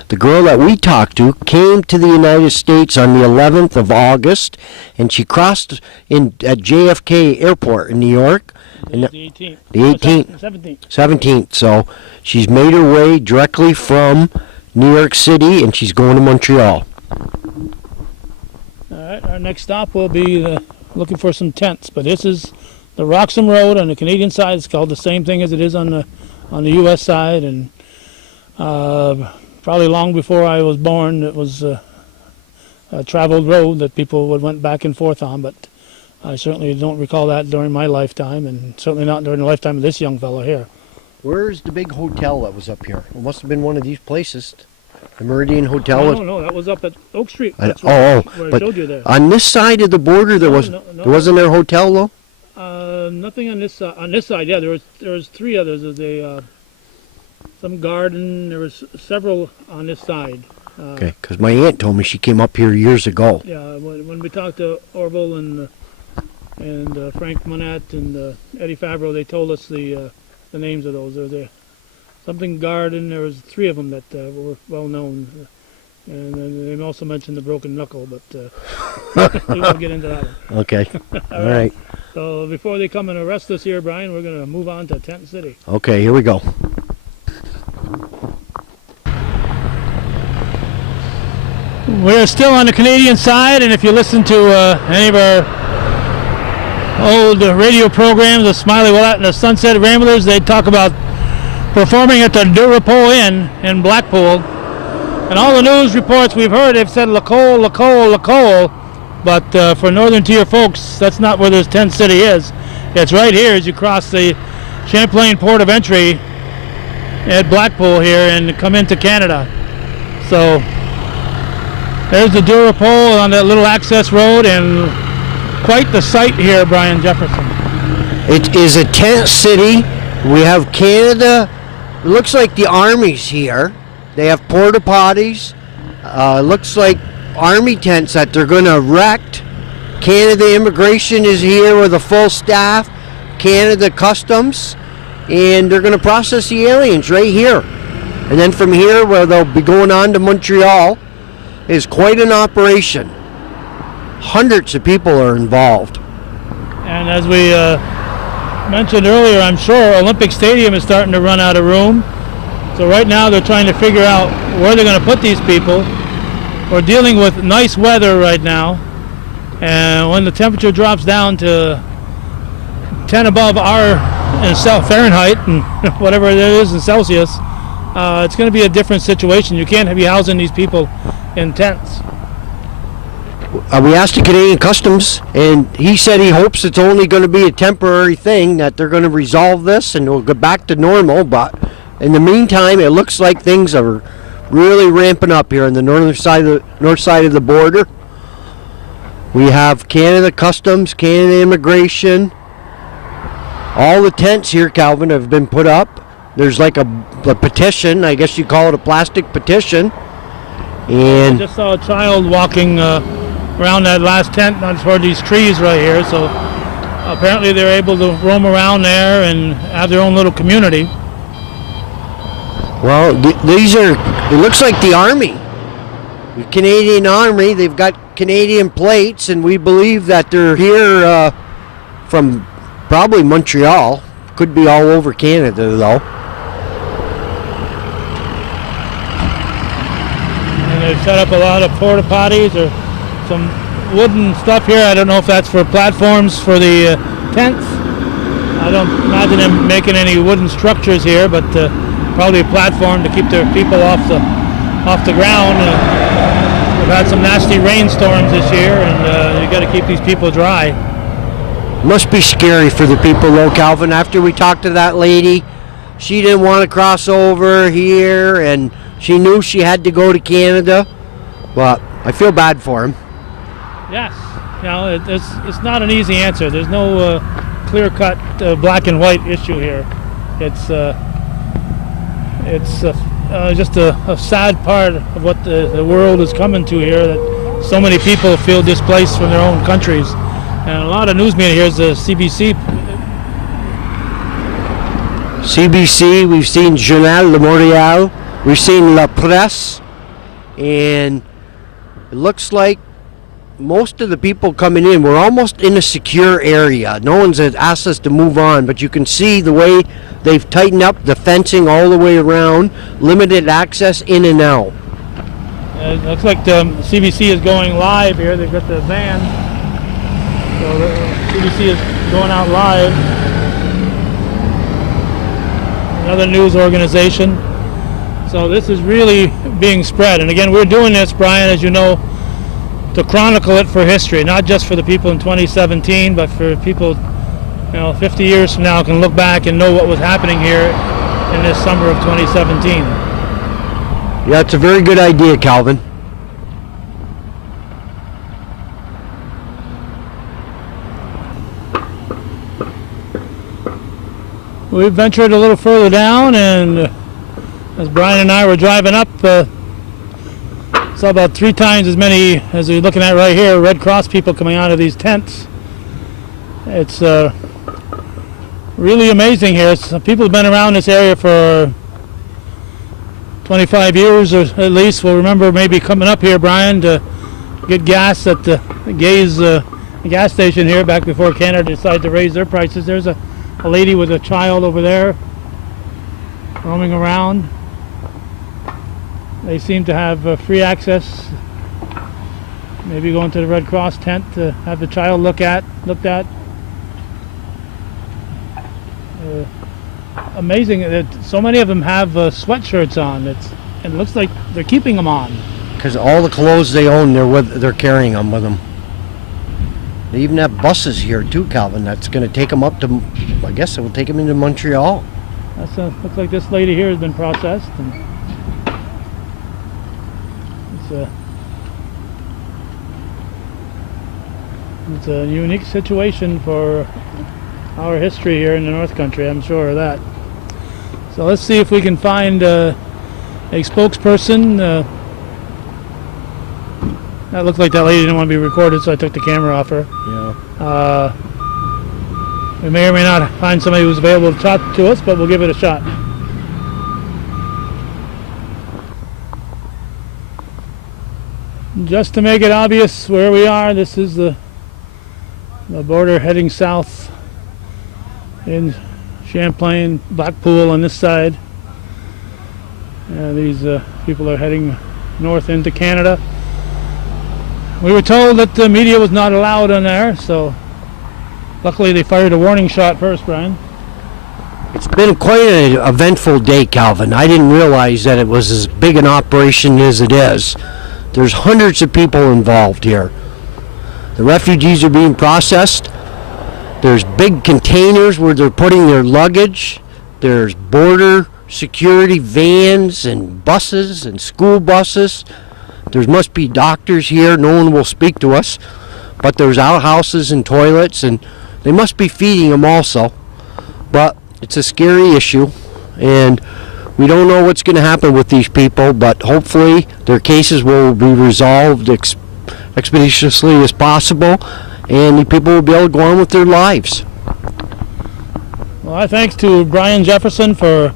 The girl that we talked to came to the United States on the 11th of August, and she crossed at JFK Airport in New York. The 18th. The 18th. 17th. So she's made her way directly from New York City, and she's going to Montreal. All right, our next stop will be looking for some tents, but this is the Roxon Road on the Canadian side. It's called the same thing as it is on the U.S. side, and probably long before I was born, it was a traveled road that people went back and forth on, but I certainly don't recall that during my lifetime, and certainly not during the lifetime of this young fellow here. Where's the big hotel that was up here? It must have been one of these places. The Meridian Hotel was. No, that was up at Oak Street. I- That's where I but showed you there. on this side of the border, there wasn't there a hotel though. Nothing on this side. On this side, yeah, there was three others. There's some garden. There was several on this side. Okay, because my aunt told me she came up here years ago. Yeah, when we talked to Orville and Frank Monette and Eddie Favreau, they told us the names of those. There was something garden. There was three of them that were well known, and then they also mentioned the Broken Knuckle, but we won't get into that one. Okay, all right. So before they come and arrest us here, Brian, we're going to move on to Tent City. Okay, here we go. We're still on the Canadian side, and if you listen to any of our old radio programs, the Smiley Willette and the Sunset Ramblers, they talk about performing at the Deux Repos Inn in Blackpool. And all the news reports we've heard, they've said Lacole, Lacole, Lacole. But for Northern Tier folks, that's not where this Tent City is. It's right here as you cross the Champlain Port of Entry at Blackpool here and come into Canada. So there's the Deux Repos on that little access road, and quite the sight here, Brian Jefferson. It is a tent city. We have Canada. It looks like the Army's here. They have porta potties. Looks like Army tents that they're going to erect. Canada Immigration is here with a full staff. Canada Customs. And they're going to process the aliens right here. And then from here, where they'll be going on to Montreal, is quite an operation. Hundreds of people are involved. And as we mentioned earlier, I'm sure Olympic Stadium is starting to run out of room. So right now they're trying to figure out where they're going to put these people. We're dealing with nice weather right now. And when the temperature drops down to 10 above in Fahrenheit and whatever it is in Celsius, it's going to be a different situation. You can't be housing these people in tents. We asked the Canadian Customs, and he said he hopes it's only going to be a temporary thing, that they're going to resolve this and we'll go back to normal. But in the meantime, it looks like things are really ramping up here on the north side of the border. We have Canada Customs, Canada Immigration. All the tents here, Calvin, have been put up. There's like a petition, I guess you call it a plastic petition. And I just saw a child walking around that last tent toward these trees right here. So apparently they're able to roam around there and have their own little community. well, these are, it looks like the Army. The Canadian Army, they've got Canadian plates, and we believe that they're here from probably Montreal. Could be all over Canada, though. And they've set up a lot of porta potties or some wooden stuff here. I don't know if that's for platforms for the tents. I don't imagine them making any wooden structures here, but probably a platform to keep their people off the ground. We've had some nasty rainstorms this year, and you got to keep these people dry. Must be scary for the people, though, Calvin. After we talked to that lady, she didn't want to cross over here, and she knew she had to go to Canada. But I feel bad for him. Yes, you know, it's not an easy answer. There's no clear-cut black and white issue here. It's just a sad part of what the world is coming to here, that so many people feel displaced from their own countries. And a lot of news media here is the CBC. CBC, we've seen Journal de Montréal, we've seen La Presse, and it looks like most of the people coming in, we're almost in a secure area. No one's asked us to move on, but you can see the way they've tightened up the fencing all the way around, limited access in and out. It looks like the CBC is going live here. They've got the van. So the CBC is going out live. Another news organization. So this is really being spread. And again, we're doing this, Brian, as you know, to chronicle it for history, not just for the people in 2017, but for people, 50 years from now can look back and know what was happening here in this summer of 2017. Yeah, it's a very good idea, Calvin. We ventured a little further down, and as Brian and I were driving up, saw about 3 times as many as we're looking at right here, Red Cross people coming out of these tents. It's really amazing here. People have been around this area for 25 years or at least. Will remember maybe coming up here, Brian, to get gas at the gas station here back before Canada decided to raise their prices. There's a lady with a child over there roaming around. They seem to have free access. Maybe going to the Red Cross tent to have the child looked at. Amazing that so many of them have sweatshirts on. It looks like they're keeping them on. Because all the clothes they own, they're carrying them with them. They even have buses here too, Calvin. That's going to take them up to, I guess it will take them into Montreal. Looks like this lady here has been processed. And it's a unique situation for our history here in the North Country, I'm sure of that. So let's see if we can find a spokesperson. That looked like that lady didn't want to be recorded, so I took the camera off her. Yeah. We may or may not find somebody who's available to talk to us, but we'll give it a shot. Just to make it obvious where we are, this is the border heading south in Champlain, Blackpool on this side. These people are heading north into Canada. We were told that the media was not allowed on there, so luckily they fired a warning shot first, Brian. It's been quite an eventful day, Calvin. I didn't realize that it was as big an operation as it is. There's hundreds of people involved here. The refugees are being processed. There's big containers where they're putting their luggage. There's border security vans and buses and school buses. There must be doctors here. No one will speak to us. But there's outhouses and toilets, and they must be feeding them also. But it's a scary issue, and we don't know what's going to happen with these people, but hopefully their cases will be resolved expeditiously as possible, and the people will be able to go on with their lives. Well, our thanks to Brian Jefferson for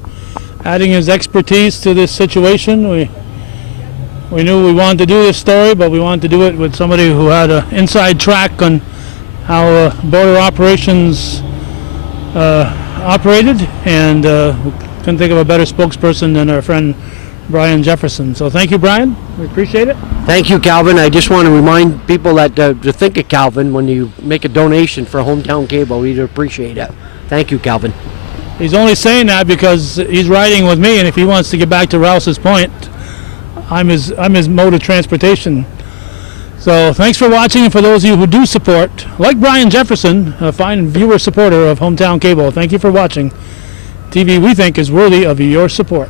adding his expertise to this situation. We knew we wanted to do this story, but we wanted to do it with somebody who had an inside track on how border operations operated, and we couldn't think of a better spokesperson than our friend Brian Jefferson. So thank you, Brian. We appreciate it. Thank you, Calvin. I just want to remind people that to think of Calvin when you make a donation for Hometown Cable. We'd appreciate it. Thank you, Calvin. He's only saying that because he's riding with me, and if he wants to get back to Rouse's Point, I'm his mode of transportation. So thanks for watching, and for those of you who do support, like Brian Jefferson, a fine viewer supporter of Hometown Cable, thank you for watching. TV we think is worthy of your support.